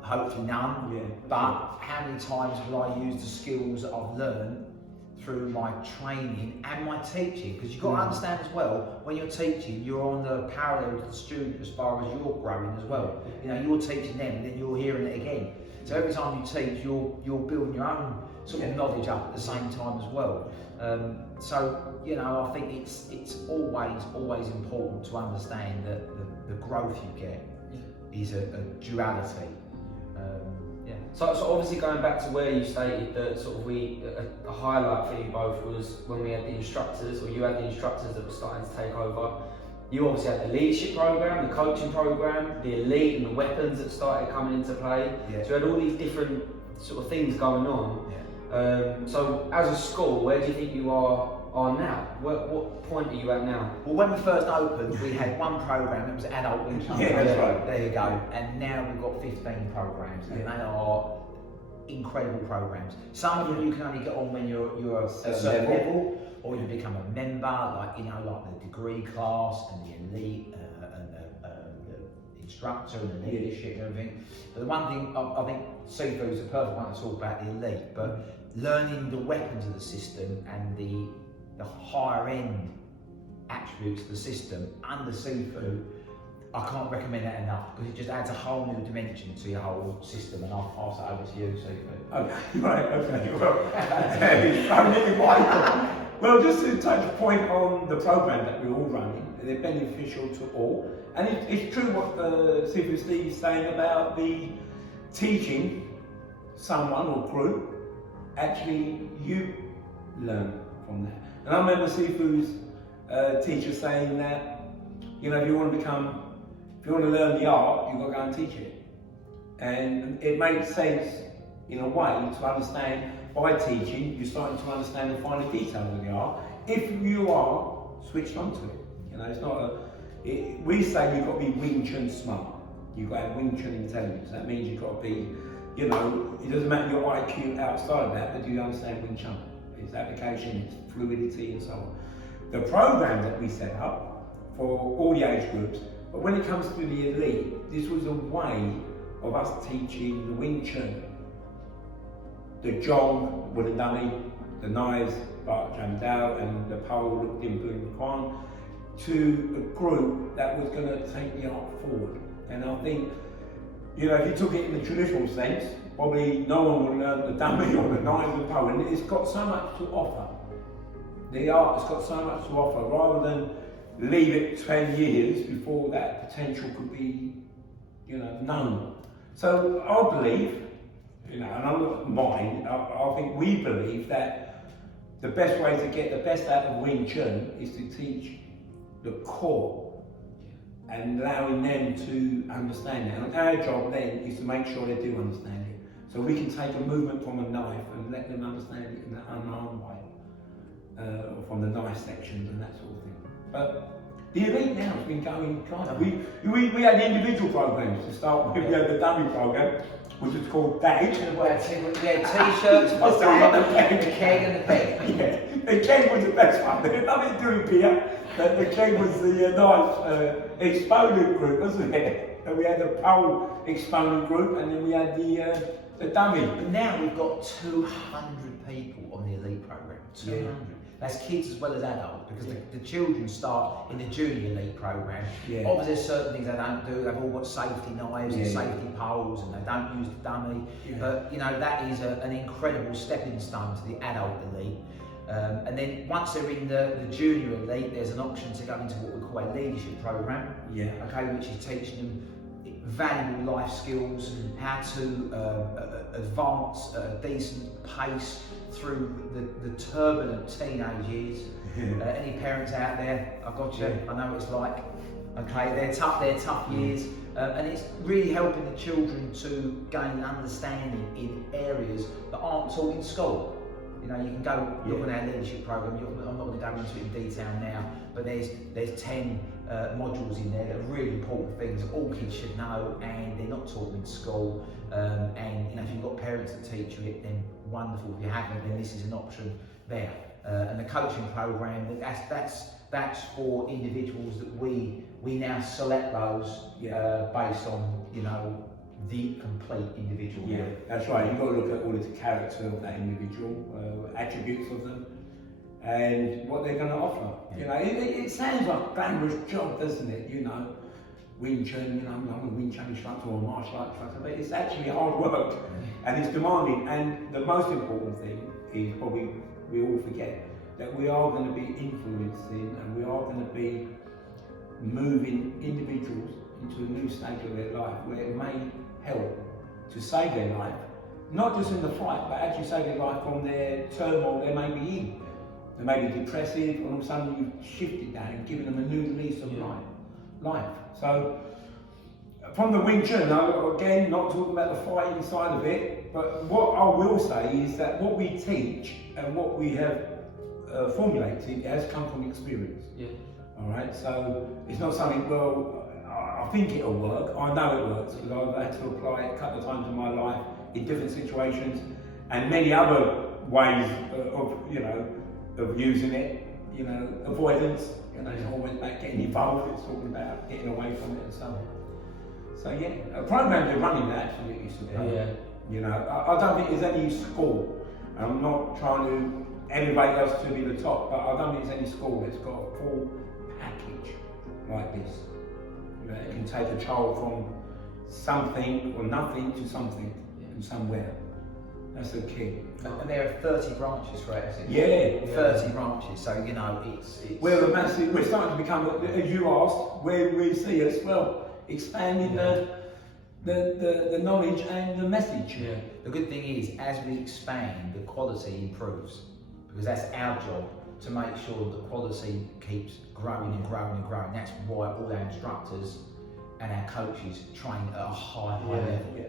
Hopefully none. Yeah. But how many times will I use the skills that I've learned through my training and my teaching? Because you've got to understand as well, when you're teaching, you're on the parallel to the student as far as you're growing as well. You know, you're teaching them and then you're hearing it again. So every time you teach, you're building your own sort of knowledge up at the same time as well. So, you know, I think it's always important to understand that the growth you get is a duality. So obviously going back to where you stated that sort of a highlight for you both was when we had the instructors, or you had the instructors that were starting to take over. You obviously had the leadership program, the coaching program, the elite and the weapons that started coming into play. Yeah. So you had all these different sort of things going on. Yeah. So as a school, where do you think you are now? What point are you at now? Well, when we first opened, we had one program that was adult Wing Chun. Yeah, that's right. There you go. And now we've got 15 programs, and they are incredible programs. Some of them you can only get on when you're a certain level, or you become a member, like the degree class and the elite and the instructor and the leadership and everything. But the one thing I think Sifu is the perfect one to talk about, the elite, but learning the weapons of the system and the higher end attributes of the system under Sifu, I can't recommend that enough, because it just adds a whole new dimension to your whole system. And I'll pass it over to you, Sifu. Okay, right, okay. Well, just to touch a point on the program that we're all running, they're beneficial to all. And it's true what Sifu Steve is saying about the teaching someone or group. Actually, you learn from that. And I remember Sifu's teacher saying that, you know, if you want to learn the art, you've got to go and teach it. And it makes sense in a way to understand by teaching, you're starting to understand the finer details of the art if you are switched onto it. You know, it's not we say you've got to be Wing Chun smart. You've got to have Wing Chun intelligence. That means you've got to be, you know, it doesn't matter your IQ outside of that, but do you understand Wing Chun? Its application, its fluidity and so on. The program that we set up for all the age groups, but when it comes to the elite, this was a way of us teaching the Wing Chun, the Zhong, wooden dummy, the knives, Bak Jam Dao, and the pole, Luk Dim Boon Kwan, to a group that was going to take the art forward. And I think You know, if you took it in the traditional sense, probably no one would learn the dummy or the knives and power. And it's got so much to offer. The art has got so much to offer, rather than leave it 10 years before that potential could be, you know, known. So I believe, you know, and I'm not mine, I think we believe that the best way to get the best out of Wing Chun is to teach the core and allowing them to understand it. And our job then is to make sure they do understand it. So we can take a movement from a knife and let them understand it in an unarmed way, from the knife sections and that sort of thing. But the elite now has been going kind of. We had individual programs to start with. We had the dummy program, which was called DAGE. We had t-shirts, the keg and the peg. Yeah, the keg was the best one. There was nothing to do with beer. The keg was the nice exponent group, wasn't it? And we had the pole exponent group, and then we had the dummy. But now we've got 200 people on the elite program. 200. Yeah. That's kids as well as adults, because the children start in the junior elite program. Yeah. Obviously, there's certain things they don't do. They've all got safety knives and safety poles, and they don't use the dummy. Yeah. But you know, that is an incredible stepping stone to the adult elite. And then once they're in the junior elite, there's an option to go into what we call a leadership program. Yeah. Okay, which is teaching them valuable life skills, how to advance at a decent pace through the turbulent teenage years. Any parents out there, I've got you, I know what it's like. Okay, they're tough years, and it's really helping the children to gain understanding in areas that aren't taught in school. You know, you can go look on our leadership program. I'm not going to go into it in detail now, but there's 10 modules in there that are really important things that all kids should know, and they're not taught in school. And you know, if you've got parents that teach you it, then wonderful. If you haven't, then this is an option there. And the coaching program, that's for individuals that we now select those based on, you know, the complete individual. Yeah, that's right. You've got to look at all of the character of that individual, attributes of them, and what they're going to offer. Yeah. You know, it sounds like a glamorous job, doesn't it? You know, Wing Chun, you know, I'm a Wing Chun instructor or a martial art instructor, but it's actually hard work and it's demanding. And the most important thing is probably we all forget that we are going to be influencing and we are going to be moving individuals into a new stage of their life where it may help to save their life, not just in the fight, but actually save their life from their turmoil they may be in. They may be depressive, and all of a sudden you've shifted that and given them a new lease of life. So, from the Wing Chun, again, not talking about the fighting side of it, but what I will say is that what we teach and what we have formulated has come from experience. Yeah. All right, so it's not something, well, I think it'll work. I know it works because I've had to apply it a couple of times in my life in different situations, and many other ways of, you know, of using it. You know, avoidance. You know, it's always about getting involved. It's talking about getting away from it and so on. So yeah, programs are running that absolutely superb. Yeah. You know, I don't think there's any school. I'm not trying to elevate us to be the top, but I don't think there's any school that's got a full package like this. You know, it can take a child from something or nothing to something and somewhere. That's the key. And there are 30 branches for it, isn't it? Yeah. 30 branches, so you know, it's we're starting to become, as you asked, where we see us, well, expanding the knowledge and the message. Yeah. The good thing is, as we expand, the quality improves, because that's our job, to make sure the quality keeps growing and growing and growing. That's why all our instructors and our coaches train at a high level.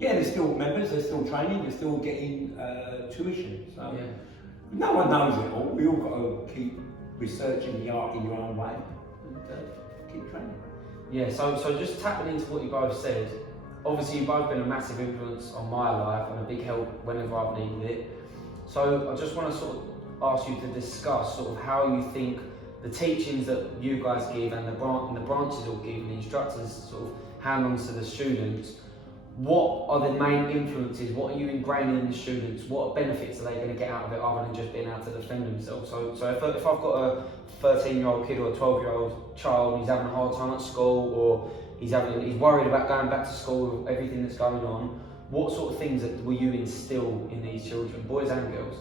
Yeah, they're still members, they're still training, they're still getting tuition. So no one knows it all. We all got to keep researching the art in your own way and keep training. Yeah, so just tapping into what you both said, obviously you've both been a massive influence on my life and a big help whenever I've needed it. So I just want to sort of ask you to discuss sort of how you think the teachings that you guys give and the branches will give and the instructors sort of hand on to the students. What are the main influences? What are you ingraining in the students? What benefits are they going to get out of it other than just being able to defend themselves? So if I've got a 13-year-old kid or a 12-year-old child and he's having a hard time at school, or He's worried about going back to school, everything that's going on. What sort of things will you instill in these children, boys and girls?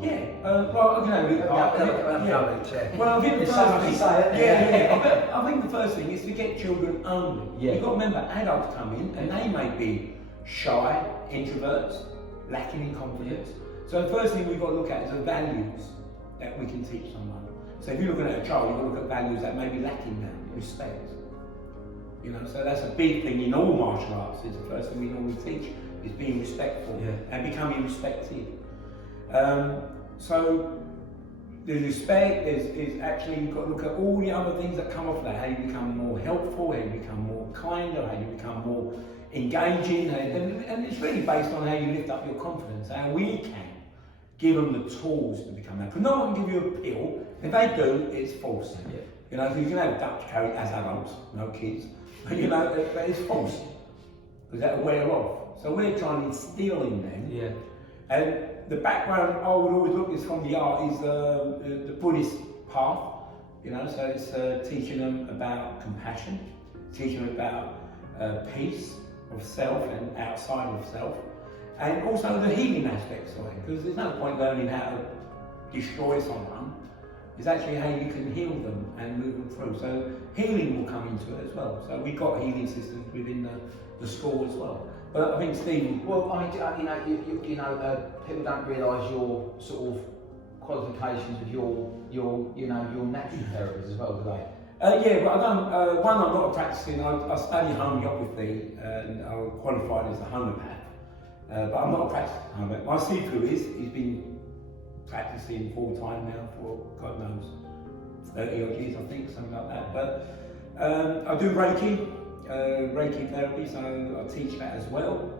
Yeah, well, Well, I think the first thing, I think the first thing is to get children only. Yeah. You've got to remember, adults come in and they may be shy, introverts, lacking in confidence. So the first thing we've got to look at is the values that we can teach someone. So if you're looking at a child, you've got to look at values that may be lacking now, respect. You know, so that's a big thing in all martial arts. It's the first thing we normally teach is being respectful and becoming respected. So the respect is actually, you've got to look at all the other things that come off that, how you become more helpful, how you become more kinder, how you become more engaging, and it's really based on how you lift up your confidence, how we can give them the tools to become that. Because no one can give you a pill, if they do, it's false. You know, you can have Dutch carry as adults, no kids, but you know, but it's false, because that'll wear off. So we're trying to instill in them. And the background I would always look is from the art is the Buddhist path, you know, so it's teaching them about compassion, teaching them about peace of self and outside of self, and also the healing aspects of it, because there's no point learning how to destroy someone, it's actually how you can heal them and move them through. So healing will come into it as well. So we've got healing systems within the school as well. But I think Steve. Well, I mean, people don't realise your sort of qualifications with your natural therapies as well, do they? Yeah, but I don't. One, I'm not practicing. I study homeopathy and I'm qualified as a homeopath. But I'm not a practicing homeopath. My Sifu is. He's been practicing full time now for God knows 30 odd years, I think, something like that. But I do Reiki therapy, so I teach that as well,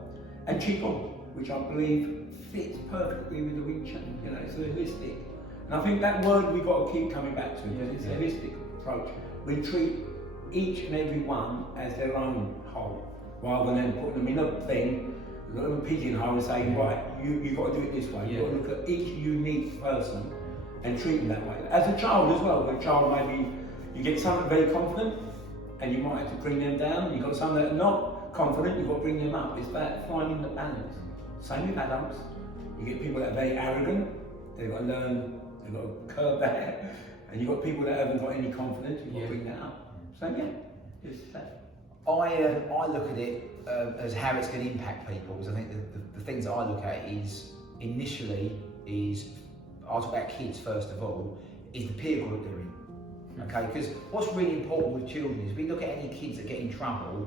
and Qigong, which I believe fits perfectly with the Wing Chun. You know, it's holistic, and I think that word we've got to keep coming back to because it's a holistic approach. We treat each and every one as their own whole, rather than putting them in a thing, a pigeonhole, and saying, right, you've got to do it this way. You've got to look at each unique person and treat them that way. As a child as well, a child maybe you get someone very confident, and you might have to bring them down. You've got some that are not confident, you've got to bring them up. It's about finding the balance. Same with adults. You get people that are very arrogant, they've got to learn, they've got to curb that. And you've got people that haven't got any confidence, you've got to bring that up. So it's that. I look at it as how it's going to impact people, because I think the things that I look at is, initially, I'll talk about kids first of all, is the peer group they're in. Okay, because what's really important with children is, we look at any kids that get in trouble,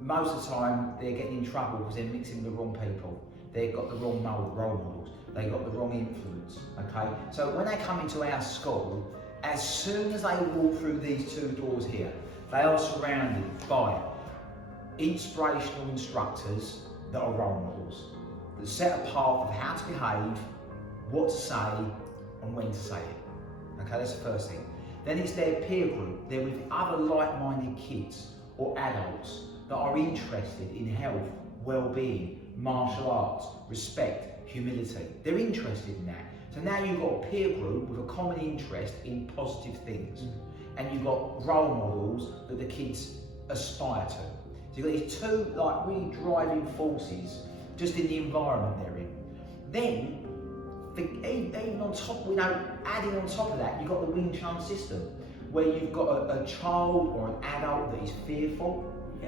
most of the time they're getting in trouble because they're mixing with the wrong people. They've got the wrong role models, they've got the wrong influence, okay? So when they come into our school, as soon as they walk through these two doors here, they are surrounded by inspirational instructors that are role models, that set a path of how to behave, what to say, and when to say it. Okay, that's the first thing. Then it's their peer group. They're with other like-minded kids or adults that are interested in health, well-being, martial arts, respect, humility. They're interested in that. So now you've got a peer group with a common interest in positive things. And you've got role models that the kids aspire to. So you've got these two like really driving forces just in the environment they're in. Then, even on top, adding on top of that, you've got the Wing Chun system, where you've got a child or an adult that is fearful,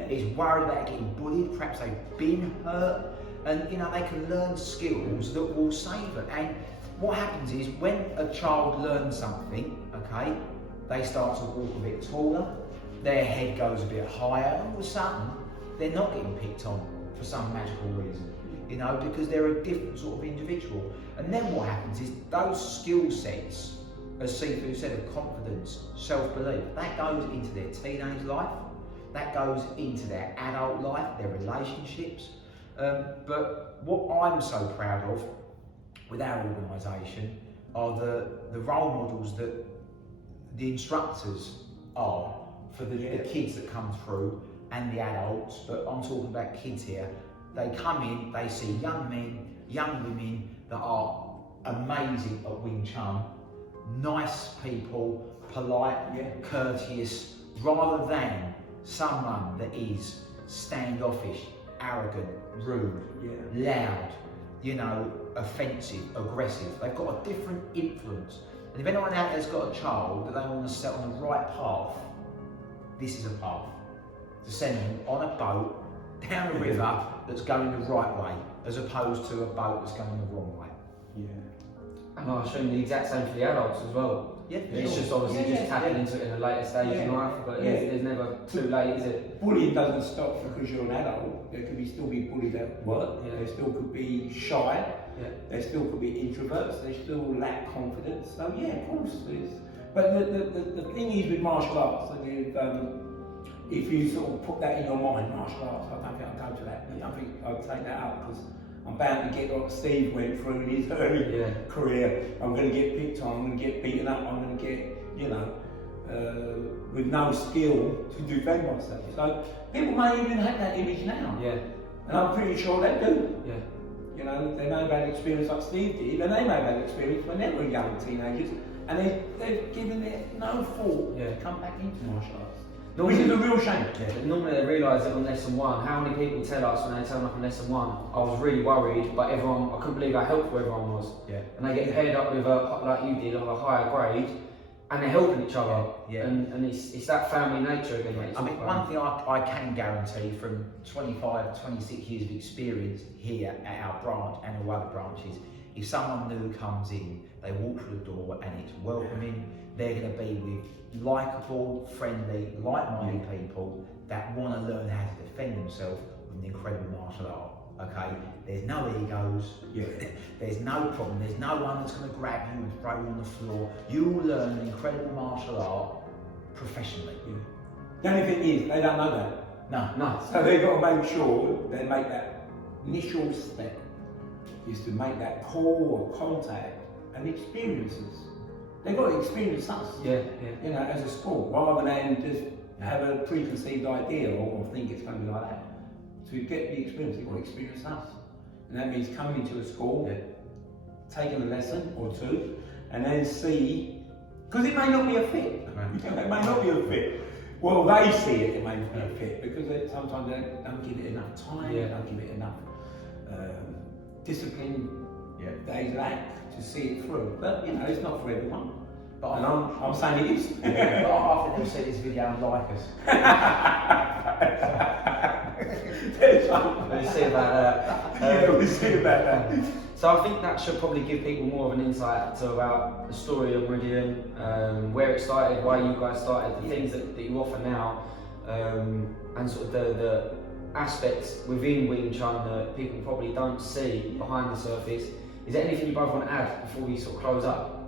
is worried about getting bullied, perhaps they've been hurt, and they can learn skills that will save them. And what happens is, when a child learns something, okay, they start to walk a bit taller, their head goes a bit higher, and all of a sudden, they're not getting picked on for some magical reason. Because they're a different sort of individual. And then what happens is, those skill sets, as Sifu said, of confidence, self-belief, that goes into their teenage life, that goes into their adult life, their relationships. But what I'm so proud of with our organisation are the role models that the instructors are for the kids that come through and the adults, but I'm talking about kids here. They come in, they see young men, young women that are amazing at Wing Chun, nice people, polite, courteous, rather than someone that is standoffish, arrogant, rude, loud, you know, offensive, aggressive. They've got a different influence. And if anyone out there's got a child that they want to set on the right path, this is a path. To send them on a boat down a river that's going the right way, as opposed to a boat that's going the wrong way. Yeah. And I assume the exact same for the adults as well. Yeah, It's just obviously just tapping into it in a later stage in life, but there's never too late, is it? Bullying doesn't stop because you're an adult. There could still be bullies at work. Yeah. There still could be shy. Yeah. There still could be introverts. They still lack confidence. So yeah, of course there's. But the thing is with martial arts, if you sort of put that in your mind, martial arts, I don't think I'll go to that. I don't think I'll take that up because I'm bound to get what Steve went through in his early career. I'm going to get picked on, I'm going to get beaten up, I'm going to get, you know, with no skill to defend myself. So people may even have that image now. Yeah. And I'm pretty sure they do. Yeah. You know, they may have had experience like Steve did, and they may have had experience when they were young teenagers, and they've given it no thought to come back into martial arts. Which is a real shame. Yeah. Normally they realise it on lesson 1. How many people tell us when they turn up on lesson 1, I was really worried, but everyone, I couldn't believe how helpful everyone was. Yeah. And they get paired up with like you did, of a higher grade, and they're helping each other. Yeah. And it's that family nature again. I mean, one thing I can guarantee from 25, 26 years of experience here at our branch and all other branches, if someone new comes in, they walk through the door and it's welcoming, they're going to be with likeable, friendly, like-minded people that want to learn how to defend themselves with an incredible martial art. Okay, there's no egos. There's no problem. There's no one that's going to grab you and throw you on the floor. You will learn an incredible martial art professionally. The only thing is, they don't know that. No. So they've got to make sure they make that initial step, is to make that call or contact and experiences. They've got to experience us, you know, as a sport, rather than just have a preconceived idea or think it's going to be like that. To get the experience, they've got to experience us. And that means coming to a school, taking a lesson or two, and then see, because it may not be a fit. It may not be a fit. Well, they see it may not be a fit, because sometimes they don't give it enough time, they don't give it enough discipline they lack to see it through. But you know, it's not for everyone. But I'm saying it is. But I think they'll see this video and like us. We'll see about that. We'll see about that. So I think that should probably give people more of an insight about the story of Meridian, where it started, why you guys started, the things that you offer now, and sort of the aspects within Wing Chun that people probably don't see behind the surface. Is there anything you both want to add before we sort of close up?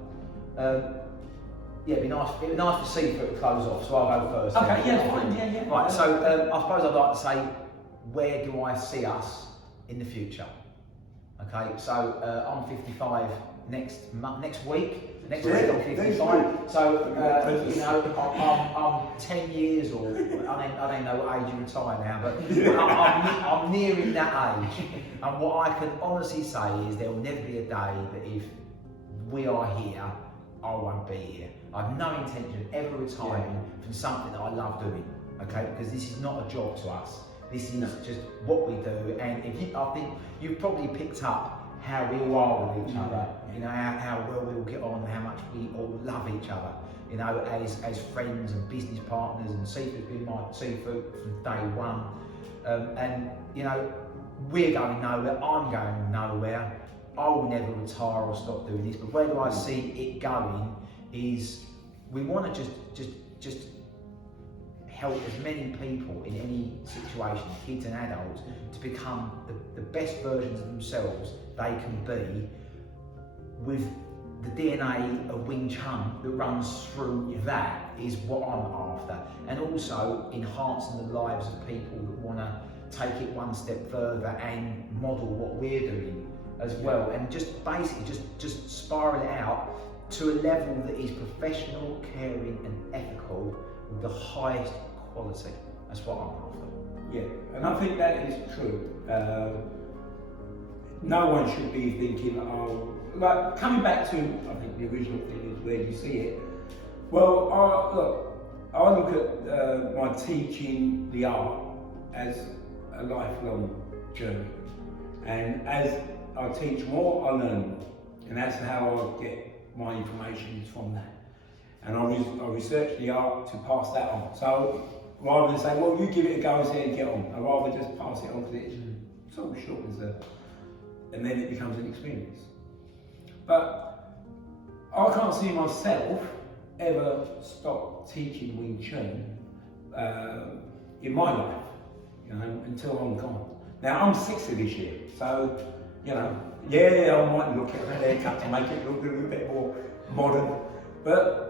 It'd be nice for Sifu to close off, so I'll go first. Okay, fine. Right, so I suppose I'd like to say, where do I see us in the future? Okay, so I'm 55 next week. Next week I'm 55. So you know, I'm 10 years old. I don't know what age you retire now, but I'm nearing that age. And what I can honestly say is there will never be a day that if we are here, I won't be here. I have no intention of ever retiring from something that I love doing. Okay, because this is not a job to us. This is just what we do, and I think you've probably picked up how we all are with each other. You know how well we all get on, and how much we all love each other. You know, as friends and business partners, and Sifu's been my Sifu from day one. And you know, we're going nowhere. I'm going nowhere. I will never retire or stop doing this. But where do I see it going? Is we want to just help as many people in any situation, kids and adults, to become the best versions of themselves they can be, with the DNA of Wing Chun that runs through that is what I'm after. And also enhancing the lives of people that want to take it one step further and model what we're doing as well. And just basically just spiral it out to a level that is professional, caring and ethical with the highest quality. That's what I'm after. Yeah, and I think that is true. No one should be thinking, oh, like coming back to, I think the original thing is where you see it. Well, look, I look at my teaching the art as a lifelong journey, and as I teach more, I learn more, and that's how I get my information is from that. And I research the art to pass that on. So rather than say, well, you give it a go and see and get on, I'd rather just pass it on because it's sort of short and then it becomes an experience. But I can't see myself ever stop teaching Wing Chun in my life, you know, until I'm gone. Now I'm 60 this year, so you know, yeah, I might look at my haircut to make it look a little bit more modern, but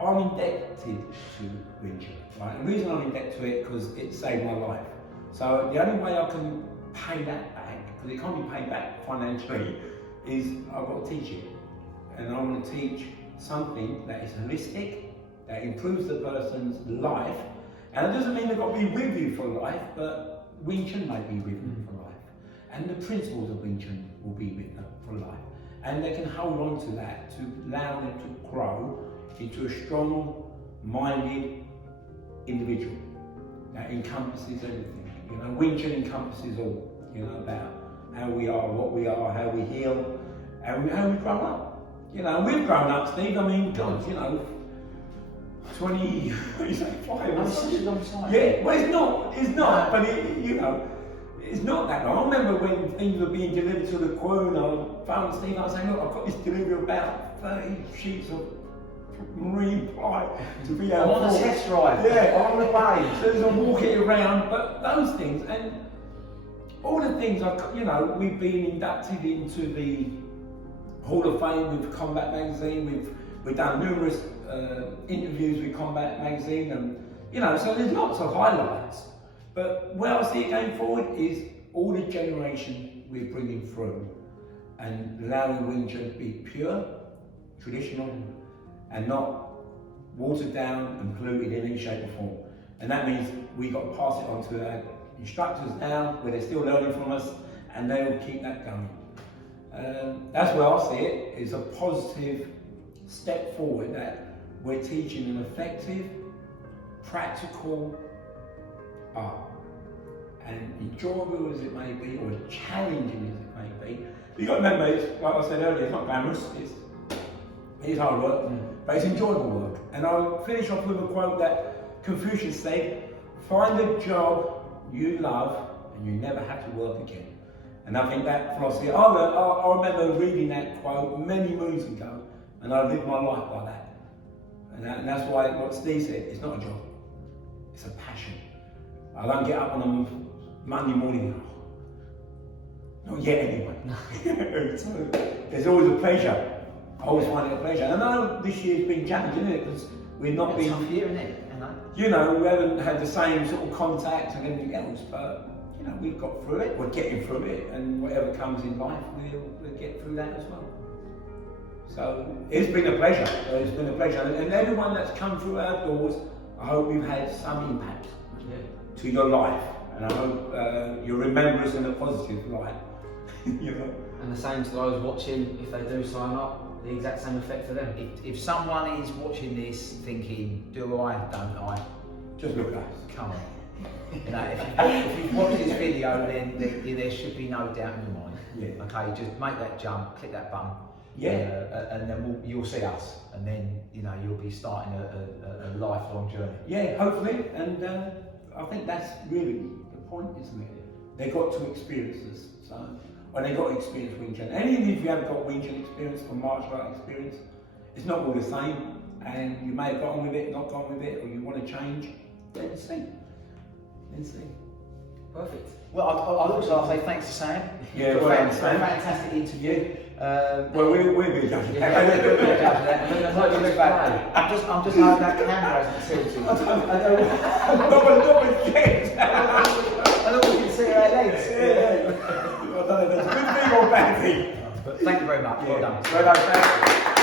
I'm indebted to Wing Chun. Right? And the reason I'm indebted to it because it saved my life. So the only way I can pay that back, because it can't be paid back financially, is I've got to teach it. And I want to teach something that is holistic, that improves the person's life. And it doesn't mean they've got to be with you for life, but Wing Chun may be with them for life. And the principles of Wing Chun will be with them for life. And they can hold on to that to allow them to grow into a strong-minded individual that encompasses everything. You know, Wing Chun encompasses all, you know, about how we are, what we are, how we heal, and how we grow up. You know, we've grown up, Steve. I mean, God, you know, 20, what is that, 5 or It's such a long time. Yeah, well, it's not, but it, you know, it's not that long. I remember when things were being delivered to the Queen, I found Steve, I was saying, look, I've got this delivery of about 30 sheets of marine ply to be able I'm on a test drive. Yeah, I'm on the way. So as I'm walking around, but those things, and all the things, you know, we've been inducted into the Hall of Fame with Combat Magazine, we've done numerous interviews with Combat Magazine, and you know, so there's lots of highlights. But where I see it going forward is all the generation we're bringing through and allowing Wing Chun to be pure, traditional, and not watered down and polluted in any shape or form. And that means we've got to pass it on to our instructors now, where they're still learning from us, and they will keep that going. That's where I see it, is a positive step forward that we're teaching an effective, practical art. And enjoyable as it may be, or challenging as it may be, you've got to remember, it's, like I said earlier, it's not glamorous, it's hard work, but it's enjoyable work. And I'll finish off with a quote that Confucius said, find a job you love and you never have to work again. And I think that philosophy, I remember reading that quote many moons ago, and I lived my life by that. And that's why what Steve said, it's not a job, it's a passion. I don't get up on a Monday morning, not yet anyway. So there's always a pleasure. I always find it a pleasure. And I know this year's been challenging, isn't it? Because we've not been, tough year, isn't it? You know, we haven't had the same sort of contact and everything else, but you know, we've got through it, we're getting through it, and whatever comes in life, we'll get through that as well. So it's been a pleasure, and everyone that's come through our doors, I hope we've had some impact to your life, and I hope you remember us in a positive light. You know? And the same to those watching, if they do sign up, the exact same effect for them. If someone is watching this thinking, do I, don't I? Just look at us. Come on. You know, if you've watched this video, then there should be no doubt in your mind. Yeah. Okay, just make that jump, click that button. Yeah. And then you'll see us, and then you know you'll be starting a lifelong journey. Yeah, hopefully, and I think that's really the point, isn't it? They got to experience this, so when they got to experience Wing Chun. And even if you haven't got Wing Chun experience or martial art experience, it's not all the same, and you may have got on with it, not gone with it, or you want to change. Then see. Perfect. Well, I'd also say thanks to Sam. Yeah, for well, a Sam. fantastic interview. Well, we're going judging Yeah, that. we're gonna judge that. And then look, look back. I'm just hoping that camera hasn't tilted. Not with kids. I don't want you to see our legs. Yeah. I don't know if that's a good thing or bad thing. But thank you very much. Well done. Well done, thanks.